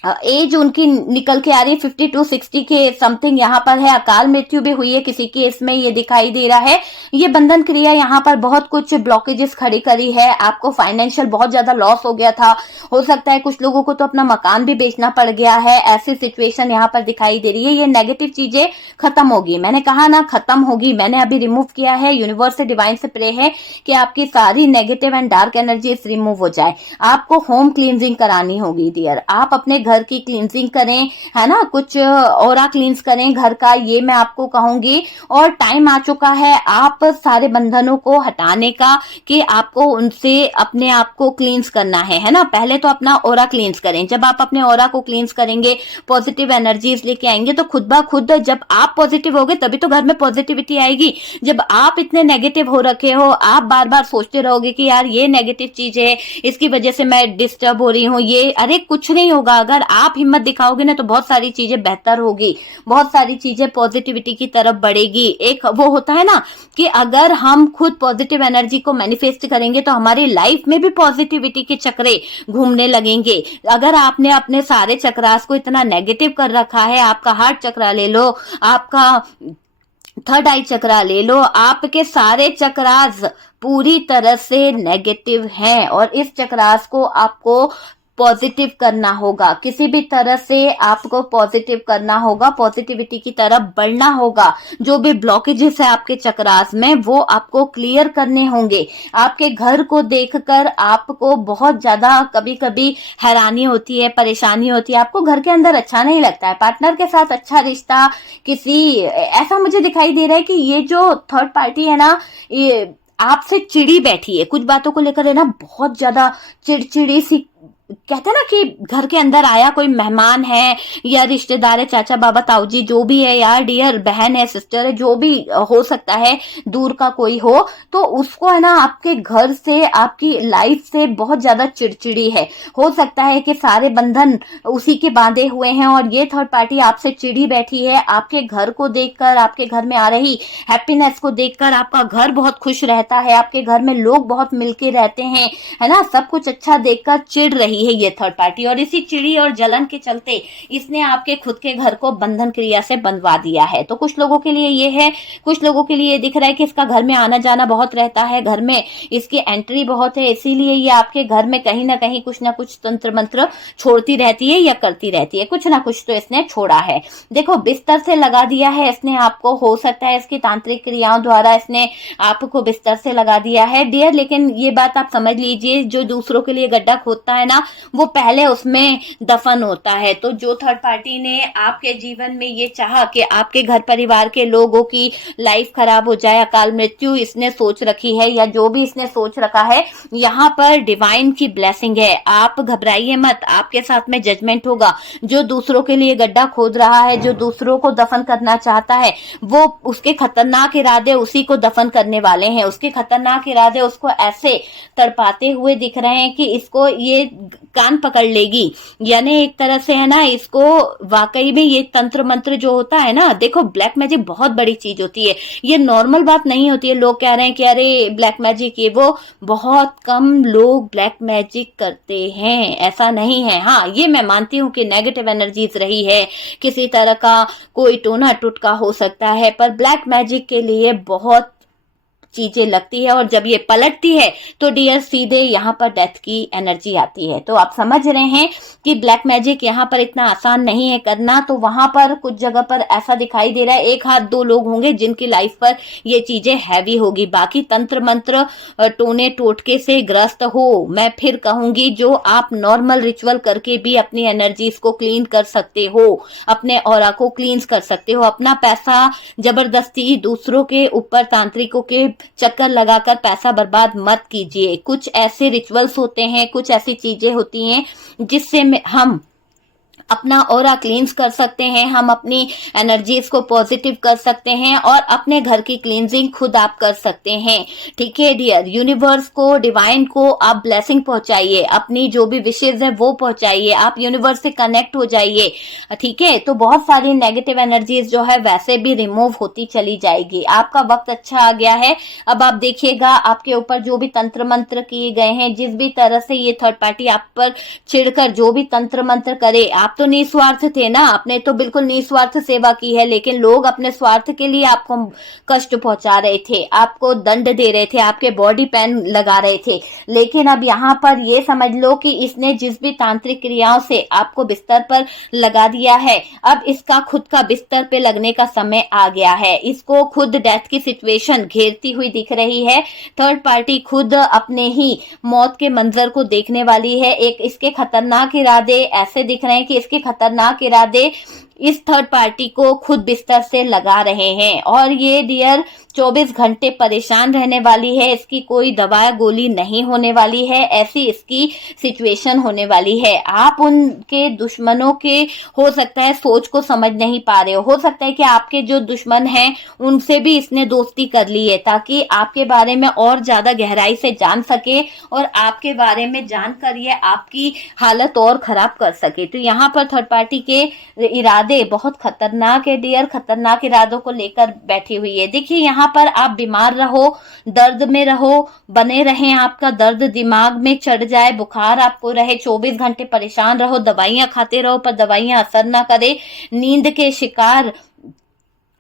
एज उनकी निकल के आ रही है 50 to 60 के समथिंग यहाँ पर है। अकाल मृत्यु भी हुई है किसी की, इसमें ये दिखाई दे रहा है। ये बंधन क्रिया यहाँ पर बहुत कुछ ब्लॉकेजेस खड़ी करी है। आपको फाइनेंशियल बहुत ज्यादा लॉस हो गया था, हो सकता है कुछ लोगों को तो अपना मकान भी बेचना पड़ गया है। ऐसी सिचुएशन यहाँ पर दिखाई दे रही है। ये नेगेटिव चीजें खत्म होगी, मैंने कहा ना खत्म होगी, मैंने अभी रिमूव किया है। यूनिवर्स से डिवाइन से प्रे है कि आपकी सारी negative and dark energies remove हो जाए। आपको होम क्लींजिंग करानी होगी डियर, आप अपने घर की क्लींजिंग करें, है ना, कुछ ऑरा क्लींस करें घर का, ये मैं आपको कहूंगी। और टाइम आ चुका है आप सारे बंधनों को हटाने का कि आपको उनसे अपने आप को क्लींस करना है ना। पहले तो अपना ऑरा क्लींस करें। जब आप अपने ऑरा को क्लींस करेंगे, पॉजिटिव एनर्जीज लेके आएंगे, तो खुद ब खुद जब आप पॉजिटिव होगे तभी तो घर में पॉजिटिविटी आएगी। जब आप इतने नेगेटिव हो रखे हो, आप बार बार सोचते रहोगे कि यार ये नेगेटिव चीज है, इसकी वजह से मैं डिस्टर्ब हो रही हूँ, ये अरे कुछ नहीं होगा। अगर आप हिम्मत दिखाओगे ना तो बहुत सारी चीजें बेहतर होगी, बहुत सारी चीजें पॉजिटिविटी की तरफ बढ़ेगी। एक वो होता है ना कि अगर हम खुद पॉजिटिव एनर्जी को मैनिफेस्ट करेंगे तो हमारी लाइफ में भी पॉजिटिविटी के चक्रे घूमने लगेंगे। अगर आपने अपने सारे चक्रास को इतना नेगेटिव कर रखा है, आपका हार्ट चक्रा ले लो, आपका थर्ड आई चक्रा ले लो, आपके सारे चक्रास पूरी तरह से नेगेटिव हैं और इस चक्रास को आपको पॉजिटिव करना होगा। किसी भी तरह से आपको पॉजिटिव करना होगा, पॉजिटिविटी की तरफ बढ़ना होगा। जो भी ब्लॉकेजेस है आपके चक्रास में वो आपको क्लियर करने होंगे। आपके घर को देखकर आपको बहुत ज्यादा कभी कभी हैरानी होती है, परेशानी होती है, आपको घर के अंदर अच्छा नहीं लगता है, पार्टनर के साथ अच्छा रिश्ता, किसी ऐसा मुझे दिखाई दे रहा है कि ये जो थर्ड पार्टी है ना, ये आपसे चिड़ी बैठी है कुछ बातों को लेकर, है ना, बहुत ज्यादा चिड़चिड़ी सी कहते हैं ना कि घर के अंदर आया कोई मेहमान है या रिश्तेदार है, चाचा बाबा ताऊ जी जो भी है, यार डियर बहन है, सिस्टर है, जो भी हो सकता है, दूर का कोई हो, तो उसको है ना आपके घर से, आपकी लाइफ से बहुत ज्यादा चिड़चिड़ी है। हो सकता है कि सारे बंधन उसी के बांधे हुए हैं और ये थर्ड पार्टी आपसे चिड़ी बैठी है। आपके घर को देखकर, आपके घर में आ रही हैप्पीनेस को देखकर आपका घर बहुत खुश रहता है, आपके घर में लोग बहुत मिलके रहते हैं, है ना, सब कुछ अच्छा देखकर चिढ़ रही है ये थर्ड पार्टी। और इसी चिड़ी और जलन के चलते इसने आपके खुद के घर को बंधन क्रिया से बंधवा दिया है। तो कुछ लोगों के लिए ये है, कुछ लोगों के लिए दिख रहा है कि इसका घर में आना जाना बहुत रहता है, घर में इसकी एंट्री बहुत है, इसीलिए ये आपके घर में कहीं ना कहीं कुछ ना कुछ तंत्र मंत्र छोड़ती रहती है या करती रहती है। कुछ ना कुछ तो इसने छोड़ा है। देखो, बिस्तर से लगा दिया है इसने आपको, हो सकता है इसकी तांत्रिक क्रियाओं द्वारा इसने आपको बिस्तर से लगा दिया है डियर। लेकिन ये बात आप समझ लीजिए, जो दूसरों के लिए गड्ढा खोदता है ना, वो पहले उसमें दफन होता है। तो जो थर्ड पार्टी ने आपके जीवन में ये चाहा कि आपके घर परिवार के लोगों की लाइफ खराब हो जाए, अकाल मृत्यु इसने सोच रखी है या जो भी इसने सोच रखा है, यहाँ पर डिवाइन की ब्लेसिंग है। आप घबराइए मत, आपके साथ में जजमेंट होगा। जो दूसरों के लिए गड्ढा खोद रहा है, जो दूसरों को दफन करना चाहता है, वो उसके खतरनाक इरादे उसी को दफन करने वाले हैं। उसके खतरनाक इरादे उसको ऐसे तड़पाते हुए दिख रहे हैं कि इसको ये कान पकड़ लेगी। यानी एक तरह से है ना, इसको वाकई में ये तंत्र मंत्र जो होता है ना, देखो ब्लैक मैजिक बहुत बड़ी चीज होती है, ये नॉर्मल बात नहीं होती है। लोग कह रहे हैं कि अरे ब्लैक मैजिक ये वो, बहुत कम लोग ब्लैक मैजिक करते हैं, ऐसा नहीं है। हाँ, ये मैं मानती हूँ कि नेगेटिव एनर्जीज रही है, किसी तरह का कोई टोना टुटका हो सकता है, पर ब्लैक मैजिक के लिए बहुत चीजें लगती है और जब ये पलटती है तो डियर सीधे यहाँ पर डेथ की एनर्जी आती है। तो आप समझ रहे हैं कि ब्लैक मैजिक यहाँ पर इतना आसान नहीं है करना। तो वहां पर कुछ जगह पर ऐसा दिखाई दे रहा है, एक हाथ दो लोग होंगे जिनकी लाइफ पर ये चीजें हैवी होगी। बाकी तंत्र मंत्र टोने टोटके से ग्रस्त हो, मैं फिर कहूंगी, जो आप नॉर्मल रिचुअल करके भी अपनी एनर्जीज को क्लीन कर सकते हो, अपने ऑरा को क्लींस कर सकते हो। अपना पैसा जबरदस्ती दूसरों के ऊपर तांत्रिकों के चक्कर लगाकर पैसा बर्बाद मत कीजिए। कुछ ऐसे रिचुअल्स होते हैं, कुछ ऐसी चीजें होती हैं जिससे हम अपना ऑरा क्लींस कर सकते हैं, हम अपनी एनर्जीज को पॉजिटिव कर सकते हैं और अपने घर की क्लींजिंग खुद आप कर सकते हैं। ठीक है डियर, यूनिवर्स को, डिवाइन को आप ब्लेसिंग पहुंचाइए, अपनी जो भी विशेष है वो पहुंचाइए, आप यूनिवर्स से कनेक्ट हो जाइए। ठीक है, तो बहुत सारी नेगेटिव एनर्जीज जो है वैसे भी रिमूव होती चली जाएगी। आपका वक्त अच्छा आ गया है। अब आप देखिएगा, आपके ऊपर जो भी तंत्र मंत्र किए गए हैं, जिस भी तरह से ये थर्ड पार्टी आप पर चिढ़कर जो भी तंत्र मंत्र करे, आप तो निस्वार्थ थे ना, आपने तो बिल्कुल निस्वार्थ सेवा की है, लेकिन लोग अपने स्वार्थ के लिए आपको कष्ट पहुंचा रहे थे, आपको दंड दे रहे थे, आपके बॉडी पेन लगा रहे थे। लेकिन अब यहाँ पर ये समझ लो कि इसने जिस भी तांत्रिक क्रियाओं से आपको बिस्तर पर लगा दिया है, अब इसका खुद का बिस्तर पे लगने का समय आ गया है। इसको खुद डेथ की सिचुएशन घेरती हुई दिख रही है। थर्ड पार्टी खुद अपने ही मौत के मंजर को देखने वाली है। एक इसके खतरनाक इरादे ऐसे दिख रहे हैं कि इसके खतरनाक इरादे इस थर्ड पार्टी को खुद बिस्तर से लगा रहे हैं और ये डियर 24 घंटे परेशान रहने वाली है। इसकी कोई दवा गोली नहीं होने वाली है, ऐसी इसकी सिचुएशन होने वाली है। आप उनके दुश्मनों के हो सकता है सोच को समझ नहीं पा रहे हो सकता है कि आपके जो दुश्मन हैं उनसे भी इसने दोस्ती कर ली है ताकि आपके बारे में और ज्यादा गहराई से जान सके और आपके बारे में जानकर ये आपकी हालत और खराब कर सके। तो यहाँ पर थर्ड पार्टी के इरादे बहुत खतरनाक है डियर, खतरनाक इरादों को लेकर बैठी हुई है। देखिए यहाँ पर आप बीमार रहो, दर्द में रहो, बने रहें, आपका दर्द दिमाग में चढ़ जाए, बुखार आपको रहे, 24 घंटे परेशान रहो, दवाइयां खाते रहो पर दवाइयां असर ना करे, नींद के शिकार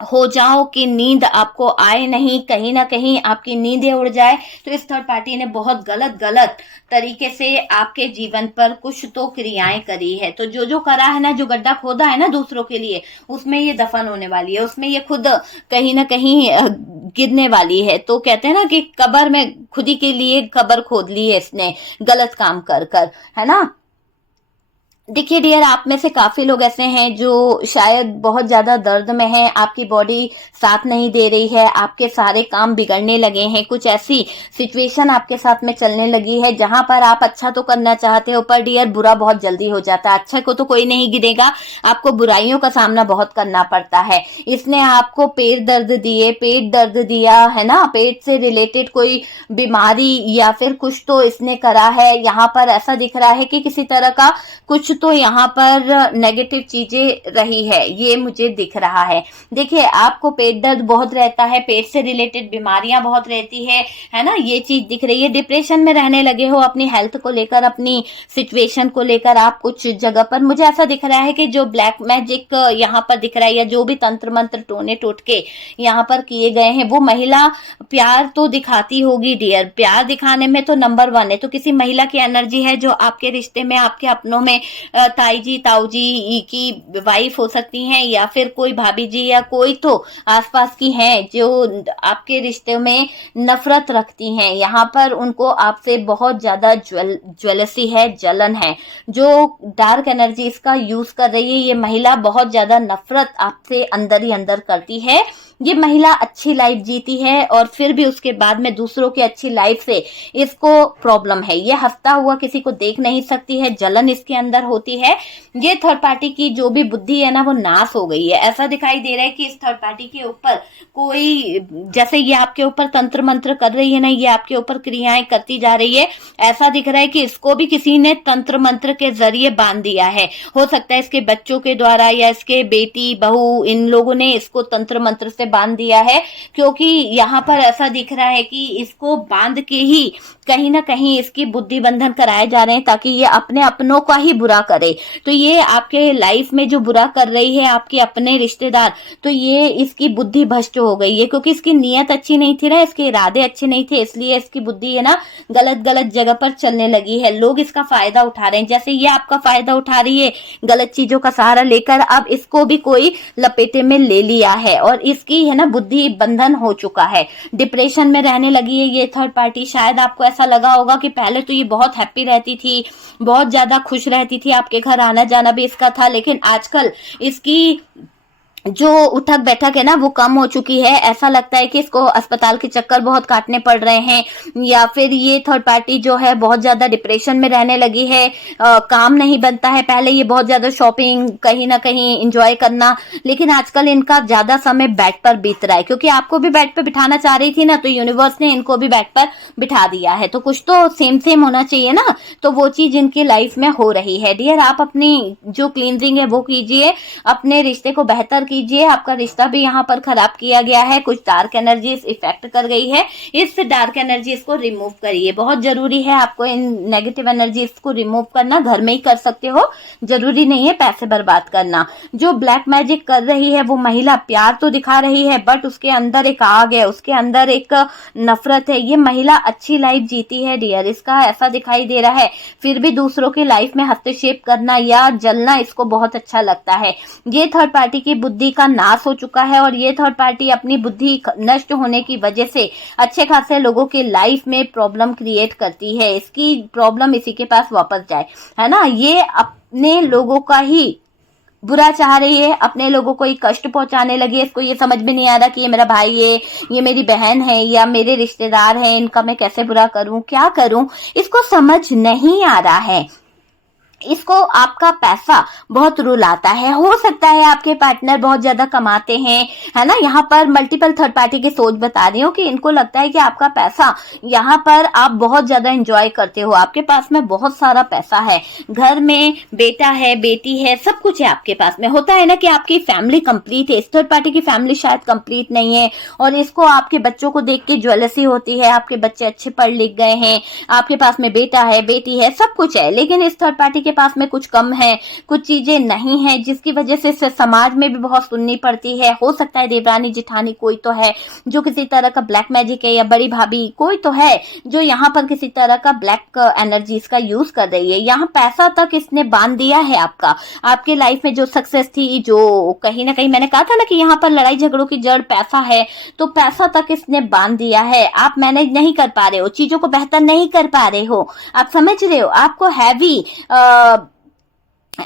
हो जाओ कि नींद आपको आए नहीं, कहीं ना कहीं आपकी नींदें उड़ जाए। तो इस थर्ड पार्टी ने बहुत गलत तरीके से आपके जीवन पर कुछ तो क्रियाएं करी है। तो जो करा है ना, जो गड्ढा खोदा है ना दूसरों के लिए, उसमें ये दफन होने वाली है, उसमें ये खुद कहीं ना कहीं गिरने वाली है। तो कहते हैं ना कि कब्र में खुद ही के लिए कब्र खोद ली है इसने, गलत काम कर कर, है ना। देखिए डियर, आप में से काफी लोग ऐसे हैं जो शायद बहुत ज्यादा दर्द में हैं, आपकी बॉडी साथ नहीं दे रही है, आपके सारे काम बिगड़ने लगे हैं, कुछ ऐसी सिचुएशन आपके साथ में चलने लगी है जहां पर आप अच्छा तो करना चाहते हो पर डियर बुरा बहुत जल्दी हो जाता है। अच्छा को तो कोई नहीं गिरेगा, आपको बुराइयों का सामना बहुत करना पड़ता है। इसने आपको पेट दर्द दिया है ना, पेट से रिलेटेड कोई बीमारी या फिर कुछ तो इसने करा है। यहाँ पर ऐसा दिख रहा है कि किसी तरह का कुछ तो यहाँ पर नेगेटिव चीजें रही है, ये मुझे दिख रहा है। देखिए, आपको पेट दर्द बहुत रहता है, पेट से रिलेटेड बीमारियां बहुत रहती है ना, ये चीज दिख रही है। डिप्रेशन में रहने लगे हो अपनी हेल्थ को लेकर, अपनी सिचुएशन को लेकर। आप कुछ जगह पर मुझे ऐसा दिख रहा है कि जो ब्लैक मैजिक यहाँ पर दिख रहा है या जो भी तंत्र मंत्र टोने टोटके यहाँ पर किए गए हैं, वो महिला प्यार तो दिखाती होगी डियर, प्यार दिखाने में तो नंबर 1 है। तो किसी महिला की एनर्जी है जो आपके रिश्ते में, आपके अपनों में ताई जी ताऊ जी की वाइफ हो सकती हैं या फिर कोई भाभी जी या कोई तो आसपास की हैं जो आपके रिश्ते में नफरत रखती हैं। यहाँ पर उनको आपसे बहुत ज्यादा ज्वेलसी है, जलन है। जो डार्क एनर्जी इसका यूज कर रही है ये महिला, बहुत ज्यादा नफरत आपसे अंदर ही अंदर करती है। ये महिला अच्छी लाइफ जीती है और फिर भी उसके बाद में दूसरों की अच्छी लाइफ से इसको प्रॉब्लम है। ये हंसता हुआ किसी को देख नहीं सकती है, जलन इसके अंदर होती है। ये थर्ड पार्टी की जो भी बुद्धि है ना वो नाश हो गई है। ऐसा दिखाई दे रहा है कि इस थर्ड पार्टी के ऊपर कोई, जैसे ये आपके ऊपर तंत्र मंत्र कर रही है ना, ये आपके ऊपर क्रियाएं करती जा रही है। ऐसा दिख रहा है कि इसको भी किसी ने तंत्र मंत्र के जरिए बांध दिया है। हो सकता है इसके बच्चों के द्वारा या इसके बेटी बहू, इन लोगों ने इसको तंत्र मंत्र से बांध दिया है। क्योंकि यहाँ पर ऐसा दिख रहा है कि इसको बांध के ही कहीं ना कहीं इसकी बुद्धि बंधन कराए जा रहे हैं ताकि ये अपने अपनों का ही बुरा करे। तो ये आपके लाइफ में जो बुरा कर रही है आपके अपने रिश्तेदार, तो ये इसकी बुद्धि भ्रष्ट हो गई है क्योंकि इसकी नीयत अच्छी नहीं थी ना, इसके इरादे अच्छे नहीं थे, इसलिए इसकी बुद्धि है ना गलत गलत जगह पर चलने लगी है। लोग इसका फायदा उठा रहे हैं, जैसे ये आपका फायदा उठा रही है गलत चीजों का सहारा लेकर, अब इसको भी कोई लपेटे में ले लिया है और इसकी है ना बुद्धि बंधन हो चुका है। डिप्रेशन में रहने लगी है ये थर्ड पार्टी। शायद आपको ऐसा लगा होगा कि पहले तो ये बहुत हैप्पी रहती थी, बहुत ज्यादा खुश रहती थी, आपके घर आना जाना भी इसका था, लेकिन आजकल इसकी जो उठक बैठक है ना वो कम हो चुकी है। ऐसा लगता है कि इसको अस्पताल के चक्कर बहुत काटने पड़ रहे हैं या फिर ये थर्ड पार्टी जो है बहुत ज्यादा डिप्रेशन में रहने लगी है। काम नहीं बनता है। पहले ये बहुत ज्यादा शॉपिंग, कहीं ना कहीं एंजॉय करना, लेकिन आजकल इनका ज्यादा समय बेड पर बीत रहा है क्योंकि आपको भी बेड पर बिठाना चाह रही थी ना, तो यूनिवर्स ने इनको भी बेड पर बिठा दिया है। तो कुछ तो सेम सेम होना चाहिए ना, तो वो चीज इनकी लाइफ में हो रही है। डियर, आप अपनी जो क्लींजिंग है वो कीजिए, अपने रिश्ते को बेहतर कीजिए। आपका रिश्ता भी यहाँ पर खराब किया गया है, कुछ डार्क एनर्जी इफेक्ट कर गई है। इस डार्क एनर्जीज को रिमूव करिए, बहुत जरूरी है आपको इन नेगेटिव एनर्जीज को रिमूव करना। घर में ही कर सकते हो, जरूरी नहीं है पैसे बर्बाद करना। जो ब्लैक मैजिक कर रही है वो महिला प्यार तो दिखा रही है बट उसके अंदर एक आग है, उसके अंदर एक नफरत है। ये महिला अच्छी लाइफ जीती है डियर, इसका ऐसा दिखाई दे रहा है, फिर भी दूसरों की लाइफ में हस्तक्षेप करना या जलना इसको बहुत अच्छा लगता है। ये थर्ड पार्टी की बुद्धि का नाश हो चुका है और ये थर्ड पार्टी अपनी बुद्धि नष्ट होने की वजह से अच्छे खासे लोगों के लाइफ में प्रॉब्लम क्रिएट करती है। इसकी प्रॉब्लम इसी के पास वापस जाए, है ना। ये अपने लोगों का ही बुरा चाह रही है, अपने लोगों को ही कष्ट पहुंचाने लगी है। इसको ये समझ में नहीं आ रहा कि ये मेरा भाई है, ये मेरी बहन है या मेरे रिश्तेदार हैं, इनका मैं कैसे बुरा करूं, क्या करूं, इसको समझ नहीं आ रहा है। इसको आपका पैसा बहुत रुलाता है। हो सकता है आपके पार्टनर बहुत ज्यादा कमाते हैं, है ना। यहाँ पर मल्टीपल थर्ड पार्टी की सोच बता रही हूँ कि इनको लगता है कि आपका पैसा यहाँ पर आप बहुत ज्यादा एंजॉय करते हो, आपके पास में बहुत सारा पैसा है, घर में बेटा है, बेटी है, सब कुछ है आपके पास में। होता है ना कि आपकी फैमिली कंप्लीट है, इस थर्ड पार्टी की फैमिली शायद कंप्लीट नहीं है और इसको आपके बच्चों को देख के ज्वेलसी होती है। आपके बच्चे अच्छे पढ़ लिख गए हैं, आपके पास में बेटा है, बेटी है, सब कुछ है, लेकिन इस थर्ड पार्टी के पास में कुछ कम है, कुछ चीजें नहीं है, जिसकी वजह से समाज में भी बहुत सुननी पड़ती है। हो सकता है देवरानी जिठानी कोई तो है जो किसी तरह का ब्लैक मैजिक है, या बड़ी भाभी कोई तो है जो यहाँ पर किसी तरह का ब्लैक एनर्जीज का यूज कर रही है। यहाँ पैसा तक इसने बांध दिया है आपका, आपके लाइफ में जो सक्सेस थी, जो कहीं ना कहीं मैंने कहा था ना कि यहाँ पर लड़ाई झगड़ों की जड़ पैसा है, तो पैसा तक इसने बांध दिया है। आप मैनेज नहीं कर पा रहे हो, चीजों को बेहतर नहीं कर पा रहे हो, आप समझ रहे हो, आपको हैवी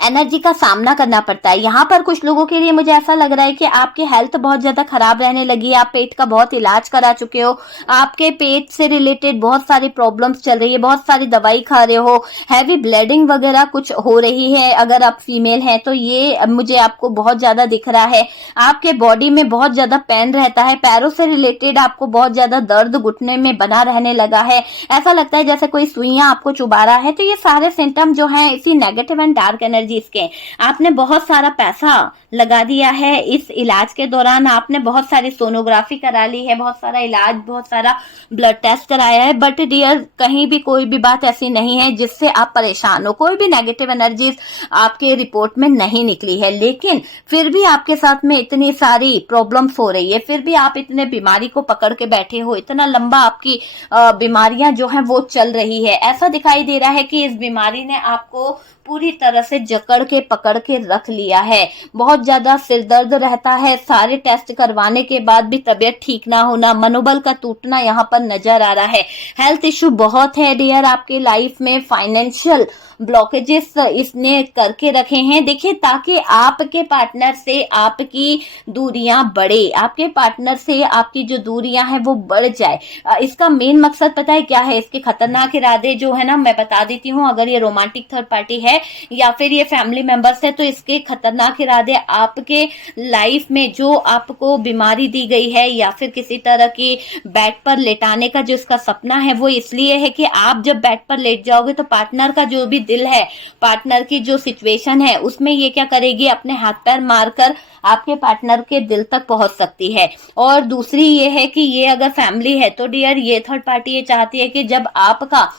एनर्जी का सामना करना पड़ता है। यहाँ पर कुछ लोगों के लिए मुझे ऐसा लग रहा है कि आपकी हेल्थ बहुत ज्यादा खराब रहने लगी है, आप पेट का बहुत इलाज करा चुके हो, आपके पेट से रिलेटेड बहुत सारी प्रॉब्लम्स चल रही है, बहुत सारी दवाई खा रहे हो, हैवी ब्लीडिंग वगैरह कुछ हो रही है। अगर आप फीमेल हैं तो ये मुझे आपको बहुत ज्यादा दिख रहा है। आपके बॉडी में बहुत ज्यादा पेन रहता है, पैरों से रिलेटेड आपको बहुत ज्यादा दर्द घुटने में बना रहने लगा है, ऐसा लगता है जैसे कोई सुइयां आपको चुबा रहा है। तो ये सारे सिम्टम जो हैं इसी नेगेटिव एंड डार्क एनर्जी के। आपने बहुत सारा पैसा लगा दिया है इस इलाज के दौरान, आपने बहुत सारी सोनोग्राफी करा ली है, बहुत सारा इलाज, बहुत सारा ब्लड टेस्ट कराया है, बट डियर कहीं भी कोई भी बात ऐसी नहीं है जिससे आप परेशान हो, कोई भी नेगेटिव एनर्जीज आपके रिपोर्ट में नहीं निकली है। लेकिन फिर भी आपके साथ में इतनी सारी प्रॉब्लम्स हो रही है, फिर भी आप इतने बीमारी को पकड़ के बैठे हो, इतना लंबा आपकी बीमारियां जो हैं वो चल रही है। ऐसा दिखाई दे रहा है कि इस बीमारी ने आपको पूरी तरह से जकड़ के पकड़ के रख लिया है। बहुत ज्यादा सिरदर्द रहता है, सारे टेस्ट करवाने के बाद भी तबीयत ठीक ना होना, मनोबल का टूटना यहाँ पर नजर आ रहा है। हेल्थ इश्यू बहुत है डियर आपके लाइफ में, फाइनेंशियल ब्लॉकेजेस इसने करके रखे हैं। देखिए, ताकि आपके पार्टनर से आपकी दूरियां बढ़े, आपके पार्टनर से आपकी जो दूरियां हैं वो बढ़ जाए। इसका मेन मकसद पता है क्या है? इसके खतरनाक इरादे जो है ना, मैं बता देती हूँ। अगर ये रोमांटिक थर्ड पार्टी है या फिर ये फैमिली मेंबर्स है तो इसके खतरनाक इरादे आपके लाइफ में जो आपको बीमारी दी गई है या फिर किसी तरह की बेड पर लेटाने का जो इसका सपना है वो इसलिए है कि आप जब बेड पर लेट जाओगे तो पार्टनर का जो भी दिल है, पार्टनर की जो सिचुएशन है उसमें ये क्या करेगी, अपने हाथ पैर मारकर आपके पार्टनर के दिल तक पहुंच सकती है। और दूसरी ये है कि ये अगर फैमिली है तो डियर ये थर्ड पार्टी ये चाहती है कि जब आपका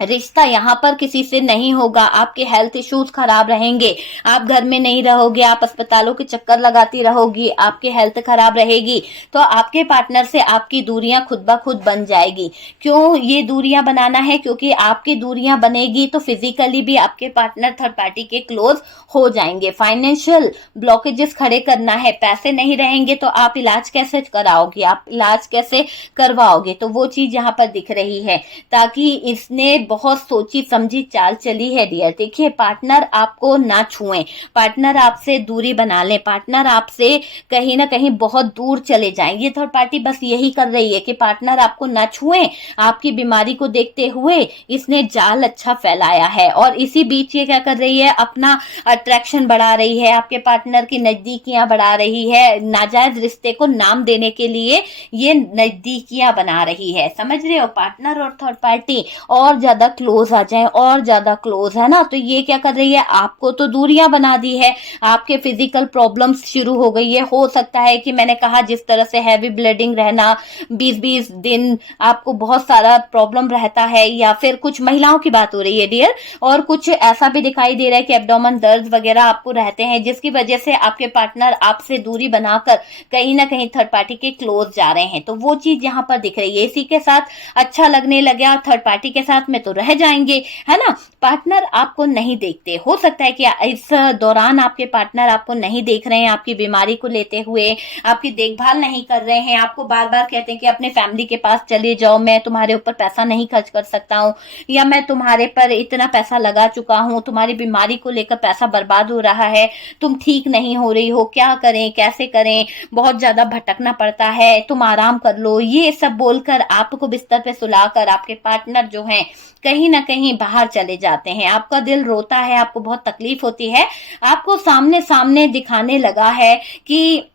रिश्ता यहाँ पर किसी से नहीं होगा, आपके हेल्थ इश्यूज खराब रहेंगे, आप घर में नहीं रहोगे, आप अस्पतालों के चक्कर लगाती रहोगी, आपकी हेल्थ खराब रहेगी, तो आपके पार्टनर से आपकी दूरियां खुद ब खुद बन जाएगी। क्यों ये दूरियां बनाना है? क्योंकि आपकी दूरियां बनेगी तो फिजिकली भी आपके पार्टनर थर्ड पार्टी के क्लोज हो जाएंगे। फाइनेंशियल ब्लॉकेजेस खड़े करना है, पैसे नहीं रहेंगे तो आप इलाज कैसे कराओगे, आप इलाज कैसे करवाओगे? तो वो चीज यहाँ पर दिख रही है, ताकि इसने बहुत सोची समझी चाल चली है डियर। देखिए, पार्टनर आपको ना छुएं, पार्टनर आपसे दूरी बना ले, पार्टनर आपसे कहीं ना कहीं बहुत दूर चले जाएं। ये थर्ड पार्टी बस यही कर रही है कि पार्टनर आपको ना छुएं। आपकी बीमारी को देखते हुए इसने जाल अच्छा फैलाया है और इसी बीच ये क्या कर रही है, अपना अट्रैक्शन बढ़ा रही है, आपके पार्टनर की नजदीकियां बढ़ा रही है, नाजायज रिश्ते को नाम देने के लिए ये नजदीकियां बना रही है। समझ रहे हो? पार्टनर और थर्ड पार्टी और ज्यादा क्लोज आ जाए, और ज्यादा क्लोज है ना, तो ये क्या कर रही है, आपको तो दूरियां बना दी है, आपके फिजिकल प्रॉब्लम्स शुरू हो गई है। हो सकता है कि मैंने कहा जिस तरह से हैवी ब्लीडिंग रहना, 20-20 दिन आपको बहुत सारा प्रॉब्लम रहता है, या फिर कुछ महिलाओं की बात हो रही है डियर, और कुछ ऐसा भी दिखाई दे रहा है कि एब्डोमेन दर्द वगैरह आपको रहते हैं, जिसकी वजह से आपके पार्टनर आपसे दूरी बनाकर कहीं ना कहीं थर्ड पार्टी के क्लोज जा रहे हैं। तो वो चीज यहाँ पर दिख रही है। इसी के साथ अच्छा लगने लगा, थर्ड पार्टी के साथ में तो रह जाएंगे, है ना। पार्टनर आपको नहीं देखते, हो सकता है कि इस दौरान आपके पार्टनर आपको नहीं देख रहे हैं, आपकी बीमारी को लेते हुए आपकी देखभाल नहीं कर रहे हैं, आपको बार बार कहते हैं कि अपने फैमिली के पास चले जाओ, मैं तुम्हारे ऊपर पैसा नहीं खर्च कर सकता हूँ, या मैं तुम्हारे पर इतना पैसा लगा चुका हूँ, तुम्हारी बीमारी को लेकर पैसा बर्बाद हो रहा है, तुम ठीक नहीं हो रही हो, क्या करें कैसे करें, बहुत ज्यादा भटकना पड़ता है, तुम आराम कर लो। ये सब बोलकर आपको बिस्तर पे सुलाकर आपके पार्टनर जो हैं कहीं ना कहीं बाहर चले जाते हैं। आपका दिल रोता है, आपको बहुत तकलीफ होती है, आपको सामने सामने दिखाने लगा है कि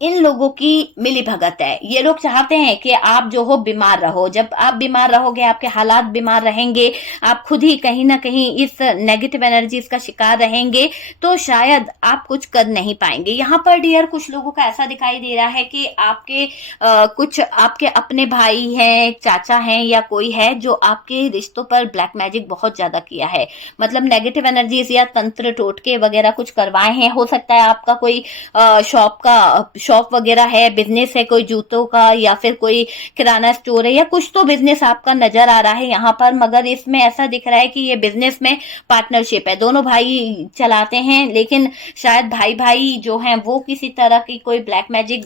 इन लोगों की मिली भगत है। ये लोग चाहते हैं कि आप जो हो बीमार रहो, जब आप बीमार रहोगे, आपके हालात बीमार रहेंगे, आप खुद ही कहीं ना कहीं इस नेगेटिव एनर्जीज का शिकार रहेंगे, तो शायद आप कुछ कर नहीं पाएंगे। यहाँ पर डियर कुछ लोगों का ऐसा दिखाई दे रहा है कि आपके कुछ आपके अपने भाई हैं, चाचा हैं, या कोई है जो आपके रिश्तों पर ब्लैक मैजिक बहुत ज्यादा किया है, मतलब नेगेटिव एनर्जीज या तंत्र टोटके वगैरह कुछ करवाए हैं। हो सकता है आपका कोई शॉप शॉप वगैरह है, बिजनेस है कोई जूतों का या फिर कोई किराना स्टोर है या कुछ तो बिजनेस आपका नजर आ रहा है यहाँ पर, मगर इसमें ऐसा दिख रहा है कि ये बिजनेस में पार्टनरशिप है, दोनों भाई चलाते हैं, लेकिन शायद भाई भाई जो हैं वो किसी तरह की कोई ब्लैक मैजिक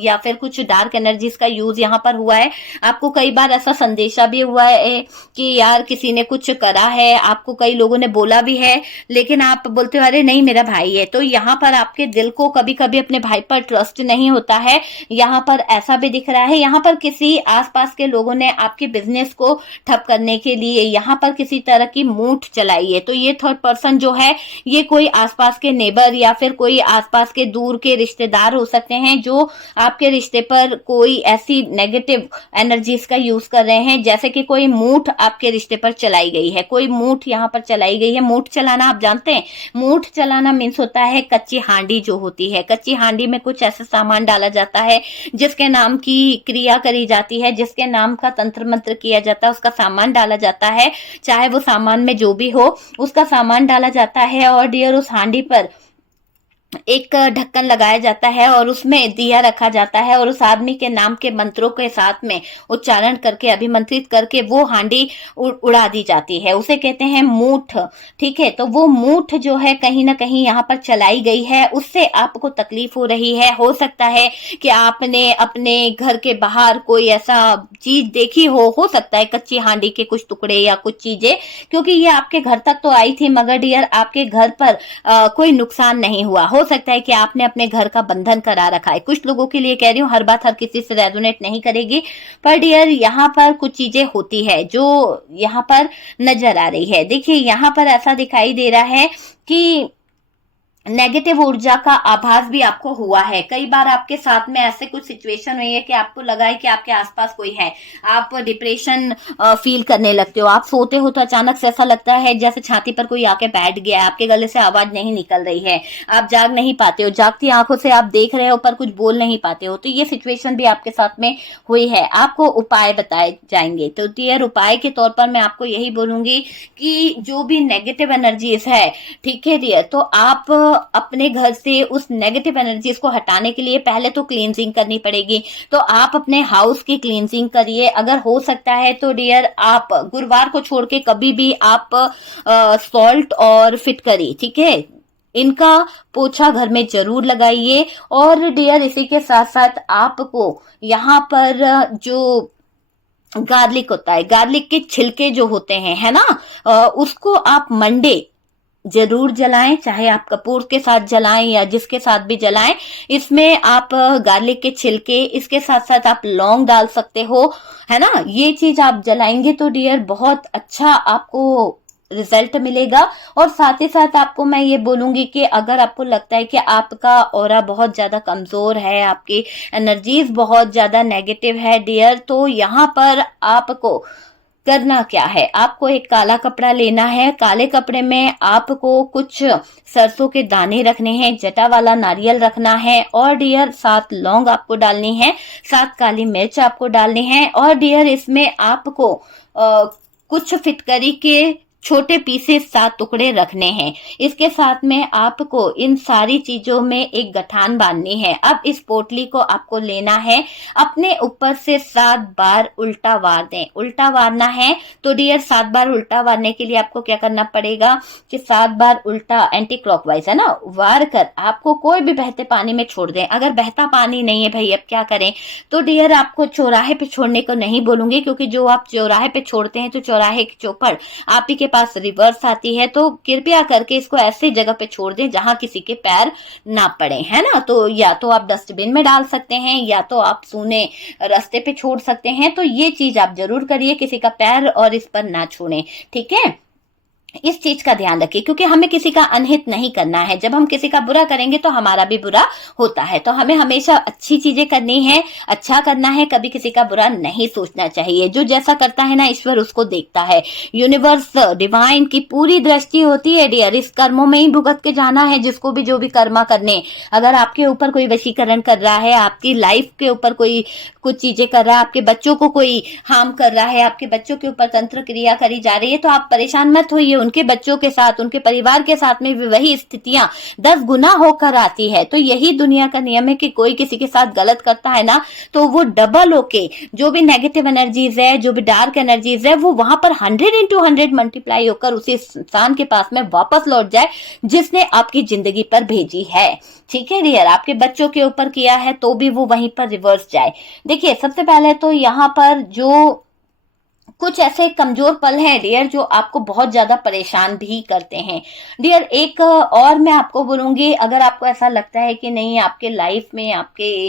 या फिर कुछ डार्क एनर्जीज का यूज यहाँ पर हुआ है। आपको कई बार ऐसा संदेशा भी हुआ है कि यार किसी ने कुछ करा है, आपको कई लोगों ने बोला भी है, लेकिन आप बोलते हो अरे नहीं मेरा भाई है। तो यहाँ पर आपके दिल को कभी कभी अपने भाई पर ट्रस्ट नहीं होता है, यहाँ पर ऐसा भी दिख रहा है। यहाँ पर किसी आसपास के लोगों ने आपके बिजनेस को ठप करने के लिए यहाँ पर किसी तरह की मूठ चलाई है। तो ये थर्ड पर्सन जो है ये कोई आसपास के नेबर या फिर कोई आसपास के दूर के रिश्तेदार हो सकते हैं जो आपके रिश्ते पर कोई ऐसी नेगेटिव एनर्जीज का यूज कर रहे हैं, जैसे कि कोई मूठ आपके रिश्ते पर चलाई गई है, कोई मूठ यहाँ पर चलाई गई है। मूठ चलाना आप जानते हैं, मूठ चलाना मीन्स होता है कच्ची हांडी जो होती है। कच्ची हांडी में कुछ ऐसा सामान डाला जाता है जिसके नाम की क्रिया करी जाती है, जिसके नाम का तंत्र मंत्र किया जाता है, उसका सामान डाला जाता है, चाहे वो सामान में जो भी हो उसका सामान डाला जाता है। और डियर उस हांडी पर एक ढक्कन लगाया जाता है और उसमें दिया रखा जाता है और उस आदमी के नाम के मंत्रों के साथ में उच्चारण करके अभिमंत्रित करके वो हांडी उड़ा दी जाती है, उसे कहते हैं मूठ। ठीक है, तो वो मूठ जो है कहीं ना कहीं यहाँ पर चलाई गई है, उससे आपको तकलीफ हो रही है। हो सकता है कि आपने अपने घर के बाहर कोई ऐसा चीज देखी हो सकता है कच्ची हांडी के कुछ टुकड़े या कुछ चीजें, क्योंकि ये आपके घर तक तो आई थी मगर डियर आपके घर पर कोई नुकसान नहीं हुआ। हो सकता है कि आपने अपने घर का बंधन करा रखा है। कुछ लोगों के लिए कह रही हूँ, हर बात हर किसी से रेजोनेट नहीं करेगी, पर डियर यहाँ पर कुछ चीजें होती है जो यहाँ पर नजर आ रही है। देखिए यहाँ पर ऐसा दिखाई दे रहा है कि नेगेटिव ऊर्जा का आभास भी आपको हुआ है। कई बार आपके साथ में ऐसे कुछ सिचुएशन हुई है कि आपको लगा है कि आपके आसपास कोई है, आप डिप्रेशन फील करने लगते हो, आप सोते हो तो अचानक से ऐसा लगता है जैसे छाती पर कोई आके बैठ गया, आपके गले से आवाज नहीं निकल रही है, आप जाग नहीं पाते हो, जागती आंखों से आप देख रहे हो पर कुछ बोल नहीं पाते हो। तो ये सिचुएशन भी आपके साथ में हुई है। आपको उपाय बताए जाएंगे, तो डियर उपाय के तौर पर मैं आपको यही बोलूंगी कि जो भी नेगेटिव एनर्जीज है, ठीक है डियर, तो आप अपने घर से उस नेगेटिव एनर्जीज को हटाने के लिए पहले तो क्लींजिंग करनी पड़ेगी। तो आप अपने हाउस की क्लींजिंग करिए, अगर हो सकता है तो डियर आप गुरुवार को छोड़ के कभी भी आप सॉल्ट और फिटकरी, ठीक है, इनका पोछा घर में जरूर लगाइए। और डियर इसी के साथ साथ आपको यहाँ पर जो गार्लिक होता है, गार्लिक के छिलके जो होते हैं, है ना, उसको आप मंडे जरूर जलाएं, चाहे आप कपूर के साथ जलाएं या जिसके साथ भी जलाएं। इसमें आप गार्लिक के छिलके, इसके साथ साथ आप लौंग डाल सकते हो, है ना। ये चीज आप जलाएंगे तो डियर बहुत अच्छा आपको रिजल्ट मिलेगा। और साथ ही साथ आपको मैं ये बोलूंगी कि अगर आपको लगता है कि आपका ऑरा बहुत ज्यादा कमजोर है, आपकी एनर्जीज बहुत ज्यादा नेगेटिव है डियर, तो यहाँ पर आपको करना क्या है, आपको एक काला कपड़ा लेना है, काले कपड़े में आपको कुछ सरसों के दाने रखने हैं, जटा वाला नारियल रखना है, और डियर 7 लौंग आपको डालनी है, 7 काली मिर्च आपको डालनी है, और डियर इसमें आपको कुछ फिटकरी के छोटे पीसेस 7 टुकड़े रखने हैं। इसके साथ में आपको इन सारी चीजों में एक गठान बांधनी है। अब इस पोटली को आपको लेना है, अपने ऊपर से 7 बार उल्टा वार दें। उल्टा वारना है तो डियर 7 बार उल्टा वारने के लिए आपको क्या करना पड़ेगा कि 7 बार उल्टा एंटी क्लॉकवाइज, है ना, वार कर आपको कोई भी बहते पानी में छोड़ दें। अगर बहता पानी नहीं है भाई अब क्या करें, तो डियर आपको चौराहे पे छोड़ने को नहीं बोलूंगी, क्योंकि जो आप चौराहे पे छोड़ते हैं तो चौराहे की चौपड़ आप ही के पास रिवर्स आती है। तो कृपया करके इसको ऐसी जगह पे छोड़ दें जहां किसी के पैर ना पड़े, है ना। तो या तो आप डस्टबिन में डाल सकते हैं या तो आप सूने रास्ते पे छोड़ सकते हैं। तो ये चीज आप जरूर करिए, किसी का पैर और इस पर ना छूने, ठीक है। इस चीज का ध्यान रखिए, क्योंकि हमें किसी का अनहित नहीं करना है। जब हम किसी का बुरा करेंगे तो हमारा भी बुरा होता है। तो हमें हमेशा अच्छी चीजें करनी है, अच्छा करना है, कभी किसी का बुरा नहीं सोचना चाहिए। जो जैसा करता है ना ईश्वर उसको देखता है। यूनिवर्स डिवाइन की पूरी दृष्टि होती है डियर, इस कर्मों में ही भुगत के जाना है जिसको भी जो भी कर्मा करने। अगर आपके ऊपर कोई वशीकरण कर रहा है, आपकी लाइफ के ऊपर कोई कुछ चीजें कर रहा है, आपके बच्चों को कोई हार्म कर रहा है, आपके बच्चों के ऊपर तंत्र क्रिया करी जा रही है, तो आप परेशान मत होइए उनके बच्चों के साथ, उनके परिवार के साथ में भी वही स्थितियां 10 गुना होकर आती है। तो यही दुनिया का नियम है कि कोई किसी के साथ गलत करता है ना, तो वो डबल होके जो भी नेगेटिव एनर्जीज है, जो भी डार्क एनर्जीज है, वो वहां पर 100 × 100 मल्टीप्लाई होकर उसी इंसान के पास में वापस लौट जाए जिसने आपकी जिंदगी पर भेजी है। ठीक है डियर, आपके बच्चों के ऊपर किया है तो भी वो वहीं पर रिवर्स जाए। देखिए, सबसे पहले तो यहाँ पर जो कुछ ऐसे कमजोर पल हैं डियर जो आपको बहुत ज्यादा परेशान भी करते हैं डियर। एक और मैं आपको बोलूंगी, अगर आपको ऐसा लगता है कि नहीं, आपके लाइफ में, आपके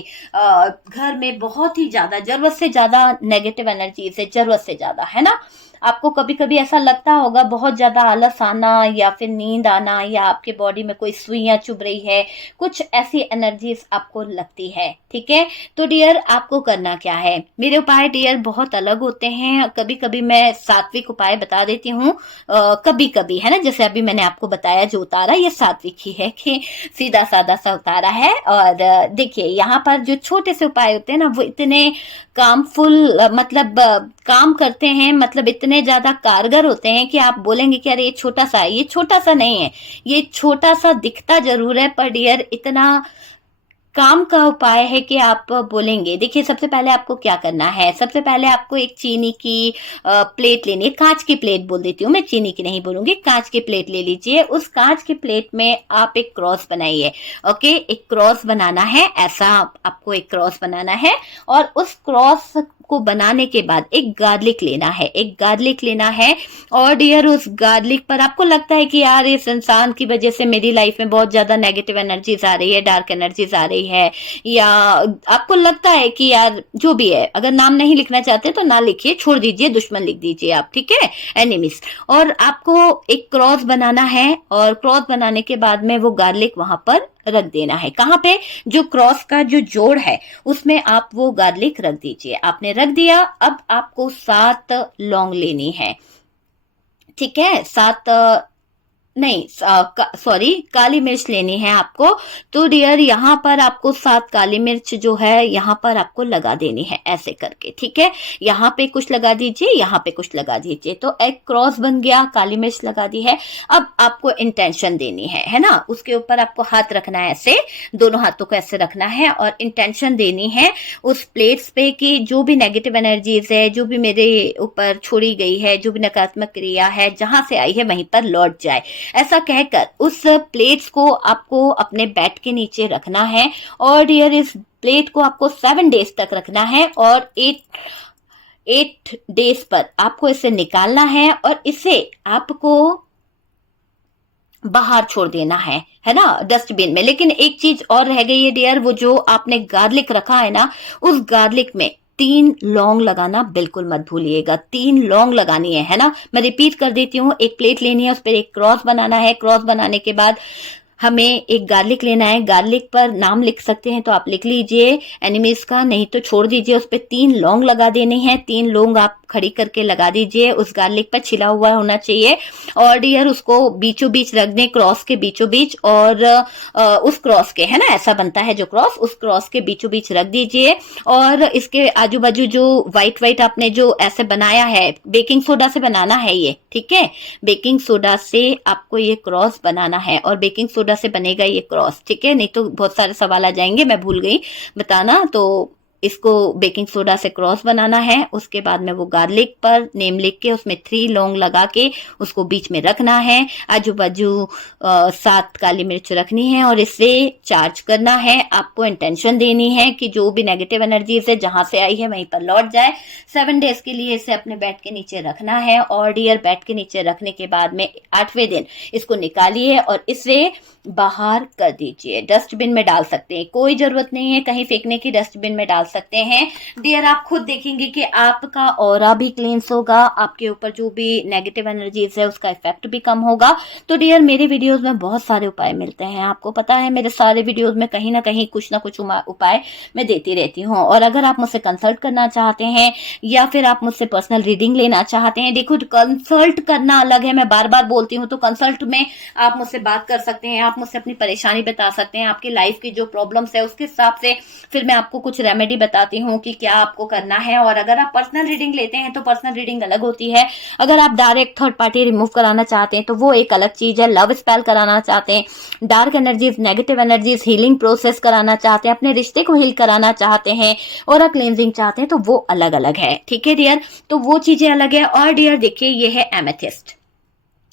घर में बहुत ही ज्यादा, जरूरत से ज्यादा नेगेटिव एनर्जी है, जरूरत से ज्यादा, है ना, आपको कभी कभी ऐसा लगता होगा, बहुत ज्यादा आलस आना या फिर नींद आना, या आपके बॉडी में कोई सुइयां चुभ रही है, कुछ ऐसी एनर्जीज आपको लगती है। ठीक है, तो डियर आपको करना क्या है, मेरे उपाय डियर बहुत अलग होते हैं। कभी कभी मैं सात्विक उपाय बता देती हूँ, कभी कभी, है ना, जैसे अभी मैंने आपको बताया जो उतारा ये सात्विक ही है कि सीधा साधा सा उतारा है। और देखिए, यहाँ पर जो छोटे से उपाय होते हैं ना, वो इतने कामफुल, मतलब काम करते हैं, मतलब इतने ज्यादा कारगर होते हैं कि आप बोलेंगे कि अरे ये छोटा सा है। ये छोटा सा नहीं है, ये छोटा सा दिखता जरूर है, पर डियर इतना काम का उपाय है कि आप बोलेंगे। देखिए, सबसे पहले आपको क्या करना है, सबसे पहले आपको एक चीनी की प्लेट लेनी है, कांच की प्लेट बोल देती हूँ मैं, चीनी की नहीं बोलूंगी, कांच की प्लेट ले लीजिए। उस कांच की प्लेट में आप एक क्रॉस बनाइए। ओके, एक क्रॉस बनाना है, ऐसा आपको एक क्रॉस बनाना है। और उस क्रॉस को बनाने के बाद एक गार्लिक लेना है, एक गार्लिक लेना है। और डियर, उस गार्लिक पर आपको लगता है कि यार इस इंसान की वजह से मेरी लाइफ में बहुत ज्यादा नेगेटिव एनर्जीज आ रही है, डार्क एनर्जीज आ रही है, या आपको लगता है कि यार जो भी है, अगर नाम नहीं लिखना चाहते तो ना लिखिए, छोड़ दीजिए, दुश्मन लिख दीजिए आप, ठीक है, एनिमीज। और आपको एक क्रॉस बनाना है, और क्रॉस बनाने के बाद में वो गार्लिक वहां पर रख देना है। कहां पे, जो क्रॉस का जो जोड़ है उसमें आप वो गार्लिक रख दीजिए। आपने रख दिया, अब आपको 7 लौंग लेनी है। ठीक है, 7 नहीं, सॉरी, काली मिर्च लेनी है आपको। तो डियर, यहाँ पर आपको 7 काली मिर्च जो है यहाँ पर आपको लगा देनी है, ऐसे करके। ठीक है, यहाँ पे कुछ लगा दीजिए, यहाँ पे कुछ लगा दीजिए, तो एक क्रॉस बन गया, काली मिर्च लगा दी है। अब आपको इंटेंशन देनी है ना, उसके ऊपर आपको हाथ रखना है, ऐसे दोनों हाथों को ऐसे रखना है, और इंटेंशन देनी है उस प्लेट्स पे कि जो भी नेगेटिव एनर्जीज है, जो भी मेरे ऊपर छोड़ी गई है, जो भी नकारात्मक क्रिया है, जहां से आई है वहीं पर लौट जाए। ऐसा कहकर उस प्लेट्स को आपको अपने बेड के नीचे रखना है। और डियर, इस प्लेट को आपको 7 डेज तक रखना है, और 8 डेज पर आपको इसे निकालना है, और इसे आपको बाहर छोड़ देना है ना, डस्टबिन में। लेकिन एक चीज और रह गई है डियर, वो जो आपने गार्लिक रखा है ना, उस गार्लिक में 3 लौंग लगाना बिल्कुल मत भूलिएगा। 3 लौंग लगानी है ना। मैं रिपीट कर देती हूँ, एक प्लेट लेनी है, उस पर एक क्रॉस बनाना है। क्रॉस बनाने के बाद हमें एक गार्लिक लेना है। गार्लिक पर नाम लिख सकते हैं तो आप लिख लीजिए एनिमीज का, नहीं तो छोड़ दीजिए। उस पर 3 लौंग लगा देने हैं। 3 लौंग आप खड़ी करके लगा दीजिए, उस गार्लिक पर छिला हुआ होना चाहिए। और डियर, उसको बीचों बीच रख दें, क्रॉस के बीचों बीच, और उस क्रॉस के, है ना, ऐसा बनता है जो क्रॉस, उस क्रॉस के बीचों बीच रख दीजिए। और इसके आजू बाजू जो व्हाइट व्हाइट आपने जो ऐसे बनाया है, बेकिंग सोडा से बनाना है ये, ठीक है, बेकिंग सोडा से आपको ये क्रॉस बनाना है, और बेकिंग सोडा से बनेगा ये क्रॉस, ठीक है, नहीं तो बहुत सारे सवाल आ जाएंगे, मैं भूल गई बताना। तो इसको बेकिंग सोडा से क्रॉस बनाना है। उसके बाद में वो गार्लिक पर नेम लिख के उसमें 3 लौंग लगा के उसको बीच में रखना है। आजू बाजू 7 काली मिर्च रखनी है, और इसे चार्ज करना है। आपको इंटेंशन देनी है कि जो भी नेगेटिव एनर्जी से जहां से आई है वहीं पर लौट जाए। 7 डेज के लिए इसे अपने बेड के नीचे रखना है। और डियर, बेड के नीचे रखने के बाद में 8वें दिन इसको निकालिए और इसे बाहर कर दीजिए। डस्टबिन में डाल सकते हैं, कोई जरूरत नहीं है कहीं फेंकने की, डस्टबिन में डाल सकते हैं। डियर, आप खुद देखेंगे कि आपका ऑरा भी क्लींस होगा, आपके ऊपर जो भी नेगेटिव एनर्जीज है उसका इफेक्ट भी कम होगा। तो डियर, मेरे वीडियोस में बहुत सारे उपाय मिलते हैं, आपको पता है मेरे सारे वीडियोस में कहीं ना कहीं कुछ ना कुछ उपाय मैं देती रहती हूँ। और अगर आप मुझसे कंसल्ट करना चाहते हैं या फिर आप मुझसे पर्सनल रीडिंग लेना चाहते हैं, देखो कंसल्ट करना अलग है, मैं बार बार बोलती हूँ, तो कंसल्ट में आप मुझसे बात कर सकते हैं, आप मुझसे अपनी परेशानी बता सकते हैं, आपकी लाइफ की जो प्रॉब्लम्स है उसके हिसाब से फिर मैं आपको कुछ रेमेडी बताती हूँ कि क्या आपको करना है। और अगर आप पर्सनल रीडिंग लेते हैं तो पर्सनल रीडिंग अलग होती है, अगर आप डायरेक्ट थर्ड पार्टी रिमूव कराना चाहते हैं तो वो एक अलग चीज है। लव स्पेल कराना चाहते हैं, dark energies, negative energies, healing process कराना चाहते हैं, अपने रिश्ते को हील कराना चाहते हैं और क्लेंजिंग चाहते हैं, तो वो अलग अलग है। ठीक है डियर, तो वो चीजें अलग है। और डियर देखिए, ये है एमेथिस्ट,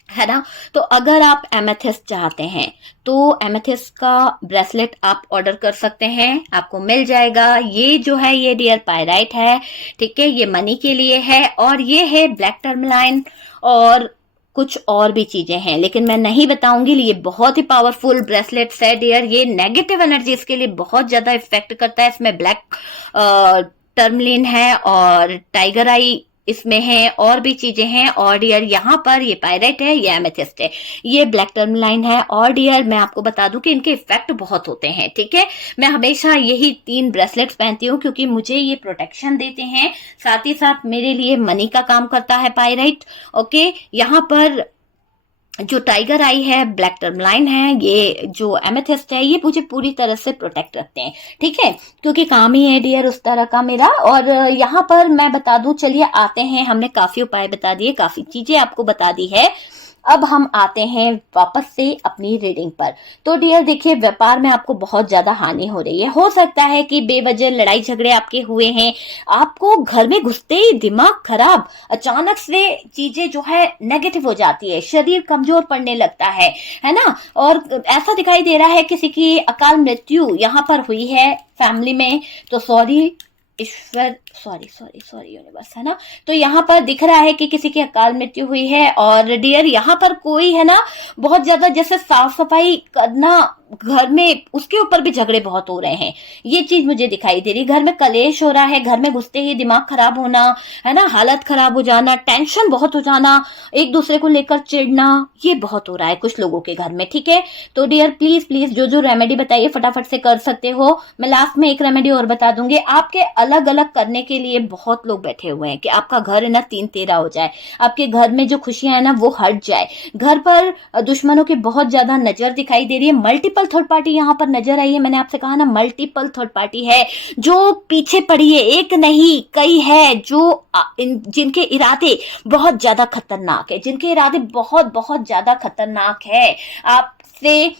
है ना। तो अगर आप एमेथिस्ट चाहते हैं तो एमेथिस्ट का ब्रेसलेट आप ऑर्डर कर सकते हैं, आपको मिल जाएगा। ये जो है ये डियर पायराइट है, ठीक है, ये मनी के लिए है। और ये है ब्लैक टर्मलाइन और कुछ और भी चीजें हैं, लेकिन मैं नहीं बताऊंगी। ये बहुत ही पावरफुल ब्रेसलेट्स है डियर, ये नेगेटिव एनर्जीज के लिए बहुत ज्यादा इफेक्ट करता है। इसमें ब्लैक टर्मलिन है और टाइगर आई इसमें है, और भी चीजें हैं। और डियर यहाँ पर ये पायरेट है, ये एमेथिस्ट है, ये ब्लैक टर्मलाइन है। और डियर मैं आपको बता दूं कि इनके इफेक्ट बहुत होते हैं, ठीक है। मैं हमेशा यही 3 ब्रेसलेट्स पहनती हूँ क्योंकि मुझे ये प्रोटेक्शन देते हैं, साथ ही साथ मेरे लिए मनी का काम करता है पायराइट। ओके, यहाँ पर जो टाइगर आई है, ब्लैक टर्मलाइन है, ये जो एमेथिस्ट है, ये मुझे पूरी तरह से प्रोटेक्ट रखते हैं, ठीक है, क्योंकि काम ही है डियर उस तरह का मेरा। और यहाँ पर मैं बता दूं, चलिए आते हैं, हमने काफी उपाय बता दिए, काफी चीजें आपको बता दी है। अब हम आते हैं वापस से अपनी रीडिंग पर। तो डियर देखिए, व्यापार में आपको बहुत ज्यादा हानि हो रही है। हो सकता है कि बेवजह लड़ाई झगड़े आपके हुए हैं, आपको घर में घुसते ही दिमाग खराब, अचानक से चीजें जो है नेगेटिव हो जाती है, शरीर कमजोर पड़ने लगता है ना। और ऐसा दिखाई दे रहा है किसी की अकाल मृत्यु यहाँ पर हुई है फैमिली में, तो सॉरी ईश्वर, सॉरी यूनिवर्स, है ना। तो यहाँ पर दिख रहा है कि किसी की अकाल मृत्यु हुई है। और डियर यहाँ पर कोई है ना, बहुत ज्यादा जैसे साफ सफाई करना घर में, उसके ऊपर भी झगड़े बहुत हो रहे हैं, ये चीज मुझे दिखाई दे रही। घर में कलेश हो रहा है, घर में घुसते ही दिमाग खराब होना, है ना, हालत खराब हो जाना, टेंशन बहुत हो जाना, एक दूसरे को लेकर चिढ़ना, ये बहुत हो रहा है कुछ लोगों के घर में, ठीक है। तो डियर प्लीज प्लीज जो रेमेडी बताइए फटाफट से कर सकते हो। मैं लास्ट में एक रेमेडी और बता दूंगी। आपके अलग अलग करने के लिए बहुत लोग बैठे हुए हैं कि आपका घर है ना 3-13 हो जाए, आपके घर में जो खुशियां है ना वो हट जाए। घर पर दुश्मनों की बहुत ज्यादा नजर दिखाई दे रही है, मल्टीपल थर्ड पार्टी यहाँ पर नजर आई है। मैंने आपसे कहा ना, मल्टीपल थर्ड पार्टी है जो पीछे पड़ी है, एक नहीं कई है, जो जिनके इरादे बहुत ज्यादा खतरनाक है, जिनके इरादे बहुत बहुत ज्यादा खतरनाक है आपसे।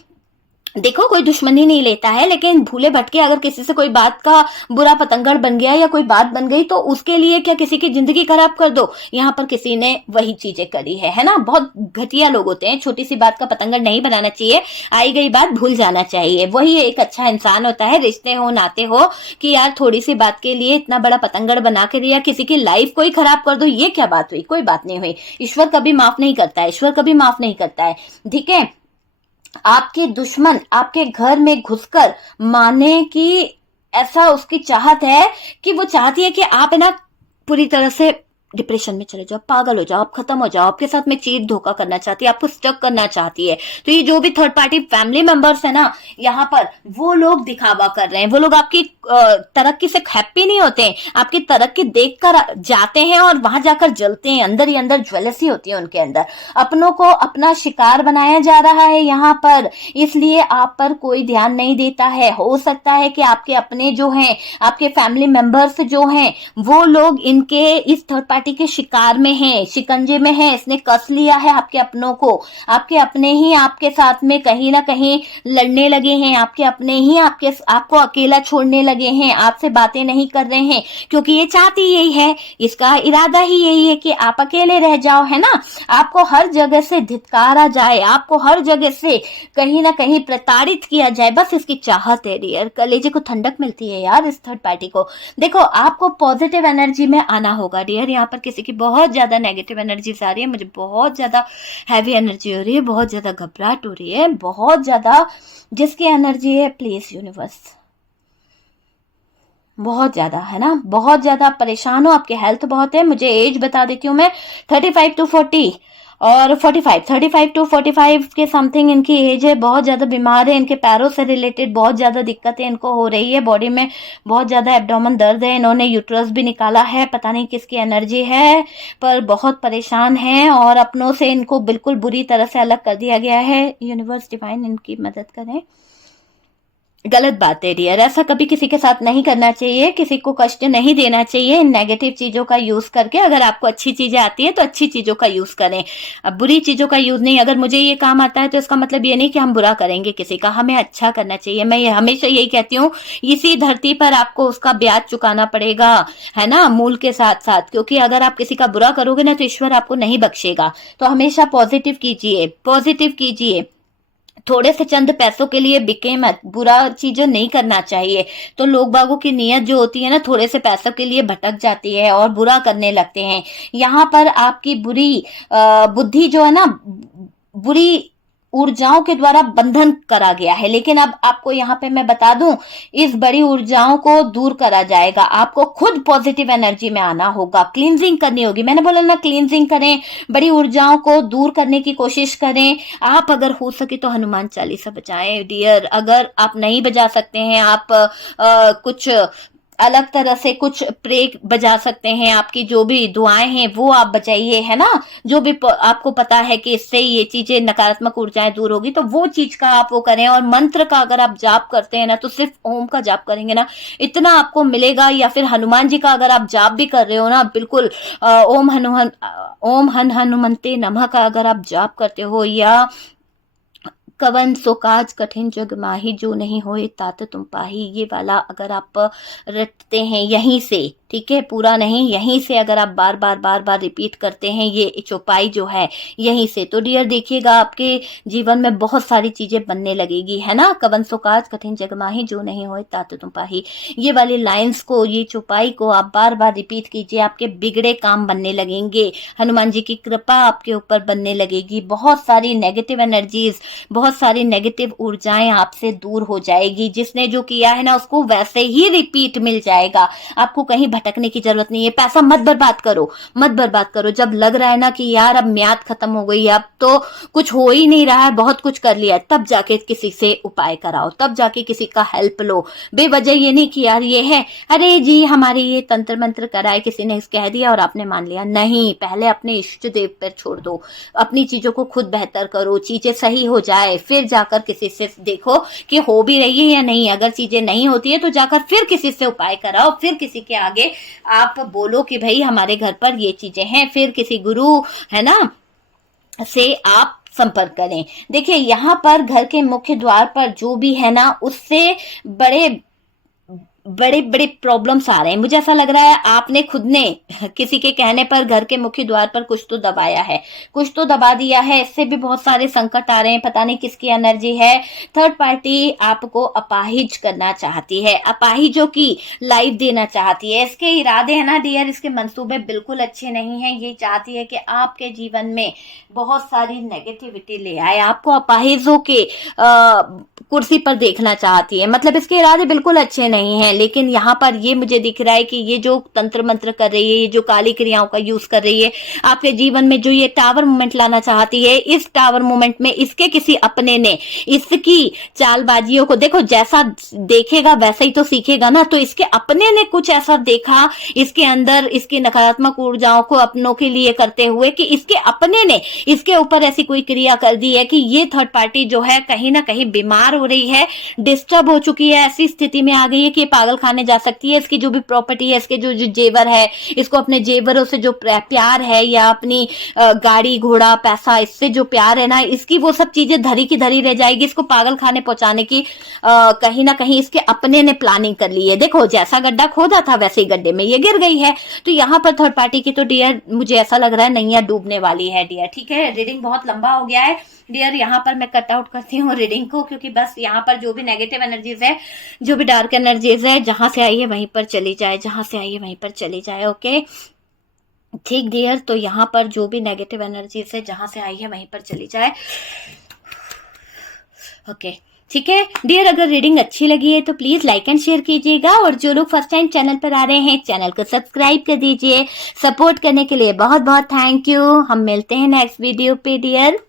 देखो, कोई दुश्मनी नहीं लेता है, लेकिन भूले भटके अगर किसी से कोई बात का बुरा पतंगड़ बन गया या कोई बात बन गई तो उसके लिए क्या किसी की जिंदगी खराब कर दो। यहाँ पर किसी ने वही चीजें करी है ना। बहुत घटिया लोग होते हैं, छोटी सी बात का पतंगड़ नहीं बनाना चाहिए, आई गई बात भूल जाना चाहिए, वही एक अच्छा इंसान होता है। रिश्ते हो नाते हो कि यार थोड़ी सी बात के लिए इतना बड़ा पतंगड़ बना के दिया, किसी की लाइफ को ही खराब कर दो, ये क्या बात हुई, कोई बात नहीं हुई। ईश्वर कभी माफ नहीं करता है, ईश्वर कभी माफ नहीं करता है, ठीक है। आपके दुश्मन आपके घर में घुसकर माने कि ऐसा उसकी चाहत है कि वो चाहती है कि आप है ना पूरी तरह से डिप्रेशन में चले जाओ, पागल हो जाओ, आप खत्म हो जाओ, आपके साथ में चीट धोखा करना चाहती है, आपको स्टक करना चाहती है। तो ये जो भी थर्ड पार्टी फैमिली मेंबर्स है ना यहाँ पर, वो लोग दिखावा कर रहे हैं, वो लोग आपकी तरक्की से हैप्पी नहीं होते हैं, आपकी तरक्की देखकर जाते हैं और वहां जाकर जलते हैं, अंदर ही अंदर ज्वेलसी होती है उनके अंदर। अपनों को अपना शिकार बनाया जा रहा है यहाँ पर, इसलिए आप पर कोई ध्यान नहीं देता है। हो सकता है कि आपके अपने जो हैं, आपके फैमिली मेंबर्स जो हैं, वो लोग इनके इस थर्ड पार्टी के शिकार में हैं, शिकंजे में हैं, इसने कस लिया है आपके अपनों को। आपके अपने ही आपके साथ में कहीं ना कहीं लड़ने लगे हैं, आपके अपने ही आपको अकेला छोड़ने लगे हैं, आपसे बातें नहीं कर रहे हैं, क्योंकि ये चाहती यही है, इसका इरादा ही यही है कि आप अकेले रह जाओ, है ना। आपको हर जगह से धिक्कारा जाए, आपको हर जगह से कहीं ना कहीं प्रताड़ित किया जाए, बस इसकी चाहत है डियर। कलेजे को ठंडक मिलती है यार इस थर्ड पार्टी को। देखो, आपको पॉजिटिव एनर्जी में आना होगा डियर। यहाँ पर किसी की बहुत ज्यादा नेगेटिव एनर्जी आ रही है, मुझे बहुत ज्यादा हैवी एनर्जी हो रही है, बहुत ज्यादा घबराहट हो रही है, बहुत ज्यादा जिसकी एनर्जी है, प्लीज यूनिवर्स, बहुत ज्यादा है ना, बहुत ज्यादा परेशान हो, आपके हेल्थ बहुत है। मुझे एज बता देती हूँ मैं, 35 to 40, और 35 टू 45 के समथिंग इनकी एज है। बहुत ज़्यादा बीमार है, इनके पैरों से रिलेटेड बहुत ज़्यादा दिक्कतें इनको हो रही है, बॉडी में बहुत ज़्यादा एब्डोमेन दर्द है, इन्होंने यूट्रस भी निकाला है, पता नहीं किसकी एनर्जी है, पर बहुत परेशान हैं और अपनों से इनको बिल्कुल बुरी तरह से अलग कर दिया गया है। यूनिवर्स डिवाइन इनकी मदद करें। गलत बात है डियर, ऐसा कभी किसी के साथ नहीं करना चाहिए, किसी को कष्ट नहीं देना चाहिए इन नेगेटिव चीजों का यूज करके। अगर आपको अच्छी चीजें आती है तो अच्छी चीजों का यूज करें, अब बुरी चीजों का यूज नहीं। अगर मुझे ये काम आता है तो इसका मतलब ये नहीं कि हम बुरा करेंगे किसी का, हमें अच्छा करना चाहिए। मैं ये हमेशा यही कहती हूँ, इसी धरती पर आपको उसका ब्याज चुकाना पड़ेगा, है ना, मूल के साथ साथ, क्योंकि अगर आप किसी का बुरा करोगे ना तो ईश्वर आपको नहीं बख्शेगा। तो हमेशा पॉजिटिव कीजिए, पॉजिटिव कीजिए, थोड़े से चंद पैसों के लिए बिके मत, बुरा चीजें नहीं करना चाहिए। तो लोग बागों की नीयत जो होती है ना, थोड़े से पैसों के लिए भटक जाती है और बुरा करने लगते हैं। यहाँ पर आपकी बुरी बुद्धि जो है ना, बुरी ऊर्जाओं के द्वारा बंधन करा गया है, लेकिन अब आपको यहाँ पे मैं बता दूं, इस बड़ी ऊर्जाओं को दूर करा जाएगा। आपको खुद पॉजिटिव एनर्जी में आना होगा, क्लींजिंग करनी होगी। मैंने बोला ना, क्लींजिंग करें, बड़ी ऊर्जाओं को दूर करने की कोशिश करें। आप अगर हो सके तो हनुमान चालीसा बजाएं डियर। अगर आप नहीं बजा सकते हैं, आप कुछ अलग तरह से कुछ प्रे बजा सकते हैं, आपकी जो भी दुआएं हैं वो आप बजाइए, है ना। जो भी आपको पता है कि इससे ये चीजें नकारात्मक ऊर्जाएं दूर होगी, तो वो चीज का आप वो करें। और मंत्र का अगर आप जाप करते हैं ना, तो सिर्फ ओम का जाप करेंगे ना, इतना आपको मिलेगा। या फिर हनुमान जी का अगर आप जाप भी कर रहे हो ना, बिल्कुल ओम हनुमंते नमः का अगर आप जाप करते हो, या कवन सो काज कठिन जग माही, जो नहीं होए तात तुम पाही, ये वाला अगर आप रटते हैं यहीं से, ठीक है, पूरा नहीं, यहीं से अगर आप बार बार रिपीट करते हैं ये चौपाई जो है यहीं से, तो डियर देखिएगा आपके जीवन में बहुत सारी चीजें बनने लगेगी, है ना। कवन सो काज कठिन जग माही, जो नहीं होए तात तुम पाही, ये वाली लाइन्स को, ये चौपाई को आप बार बार रिपीट कीजिए, आपके बिगड़े काम बनने लगेंगे, हनुमान जी की कृपा आपके ऊपर बनने लगेगी, बहुत सारी नेगेटिव एनर्जीज, बहुत सारी नेगेटिव ऊर्जाएं आपसे दूर हो जाएगी। जिसने जो किया है ना, उसको वैसे ही रिपीट मिल जाएगा, आपको कहीं भटकने की जरूरत नहीं है। पैसा मत बर्बाद करो, मत बर्बाद करो। जब लग रहा है ना कि यार अब म्याद खत्म हो गई, अब तो कुछ हो ही नहीं रहा है, बहुत कुछ कर लिया, तब जाके किसी से उपाय कराओ, तब जाके किसी का हेल्प लो। बेवजह ये नहीं कि यार ये है, अरे जी हमारे ये तंत्र मंत्र कराए, किसी ने कह दिया और आपने मान लिया, नहीं। पहले अपने इष्ट देव पर छोड़ दो, अपनी चीजों को खुद बेहतर करो, चीजें सही हो जाए, फिर जाकर किसी से देखो कि हो भी रही है या नहीं। अगर चीजें नहीं होती है तो जाकर फिर किसी से उपाय कराओ, फिर किसी के आगे आप बोलो कि भाई हमारे घर पर ये चीजें हैं, फिर किसी गुरु, है ना, से आप संपर्क करें। देखिए यहाँ पर घर के मुख्य द्वार पर जो भी है ना, उससे बड़े बड़े प्रॉब्लम्स आ रहे हैं। मुझे ऐसा लग रहा है आपने खुद ने किसी के कहने पर घर के मुख्य द्वार पर कुछ तो दबाया है, कुछ तो दबा दिया है, इससे भी बहुत सारे संकट आ रहे हैं, पता नहीं किसकी एनर्जी है। थर्ड पार्टी आपको अपाहिज करना चाहती है, अपाहिजों की लाइफ देना चाहती है। इसके इरादे है ना डियर, इसके मंसूबे बिल्कुल अच्छे नहीं है। ये चाहती है कि आपके जीवन में बहुत सारी नेगेटिविटी ले आए, आपको अपाहिजों के कुर्सी पर देखना चाहती है। मतलब इसके इरादे बिल्कुल अच्छे नहीं हैं, लेकिन यहाँ पर ये मुझे दिख रहा है कि ये जो तंत्र मंत्र कर रही है, ये जो काली क्रियाओं का यूज कर रही है आपके जीवन में, जो ये टावर मूवमेंट लाना चाहती है, इस टावर मूवमेंट में इसके किसी अपने ने इसकी चालबाजियों को, देखो जैसा देखेगा वैसा ही तो सीखेगा ना, तो इसके अपने ने कुछ ऐसा देखा इसके अंदर, इसकी नकारात्मक ऊर्जाओं को अपनों के लिए करते हुए, कि इसके अपने ने इसके ऊपर ऐसी कोई क्रिया कर दी है कि ये थर्ड पार्टी जो है कहीं ना कहीं बीमार हो रही है, डिस्टर्ब हो चुकी है, ऐसी स्थिति में आ गई है कि पागल खाने जा सकती है। इसकी जो भी प्रॉपर्टी है, इसके जो जो जेवर है, इसको अपने जेवरों से जो प्यार है, या अपनी गाड़ी घोड़ा पैसा, इससे जो प्यार है ना, इसकी वो सब चीजें धरी की धरी रह जाएगी। इसको पागल खाने पहुंचाने की कहीं ना कहीं इसके अपने ने प्लानिंग कर ली है। देखो जैसा गड्ढा खोदा था वैसे ही गड्ढे में ये गिर गई है। तो यहाँ पर थर्ड पार्टी की तो डियर मुझे ऐसा लग रहा है नैया डूबने वाली है डियर। ठीक है, रीडिंग बहुत लंबा हो गया है डियर, यहाँ पर मैं कट आउट करती हूँ रीडिंग को, क्योंकि बस यहाँ पर जो भी नेगेटिव एनर्जीज है, जो भी डार्क एनर्जीज है, जहां से आई है वहीं पर चली जाए, जहां से आई है वहीं पर चली जाए। ओके ठीक डियर, तो यहाँ पर जो भी नेगेटिव एनर्जीज है, जहां से आई है वहीं पर चली जाए। ओके ठीक है डियर, अगर रीडिंग अच्छी लगी है तो प्लीज लाइक एंड शेयर कीजिएगा, और जो लोग फर्स्ट टाइम चैनल पर आ रहे हैं चैनल को सब्सक्राइब कर दीजिए। सपोर्ट करने के लिए बहुत बहुत थैंक यू। हम मिलते हैं नेक्स्ट वीडियो पे डियर।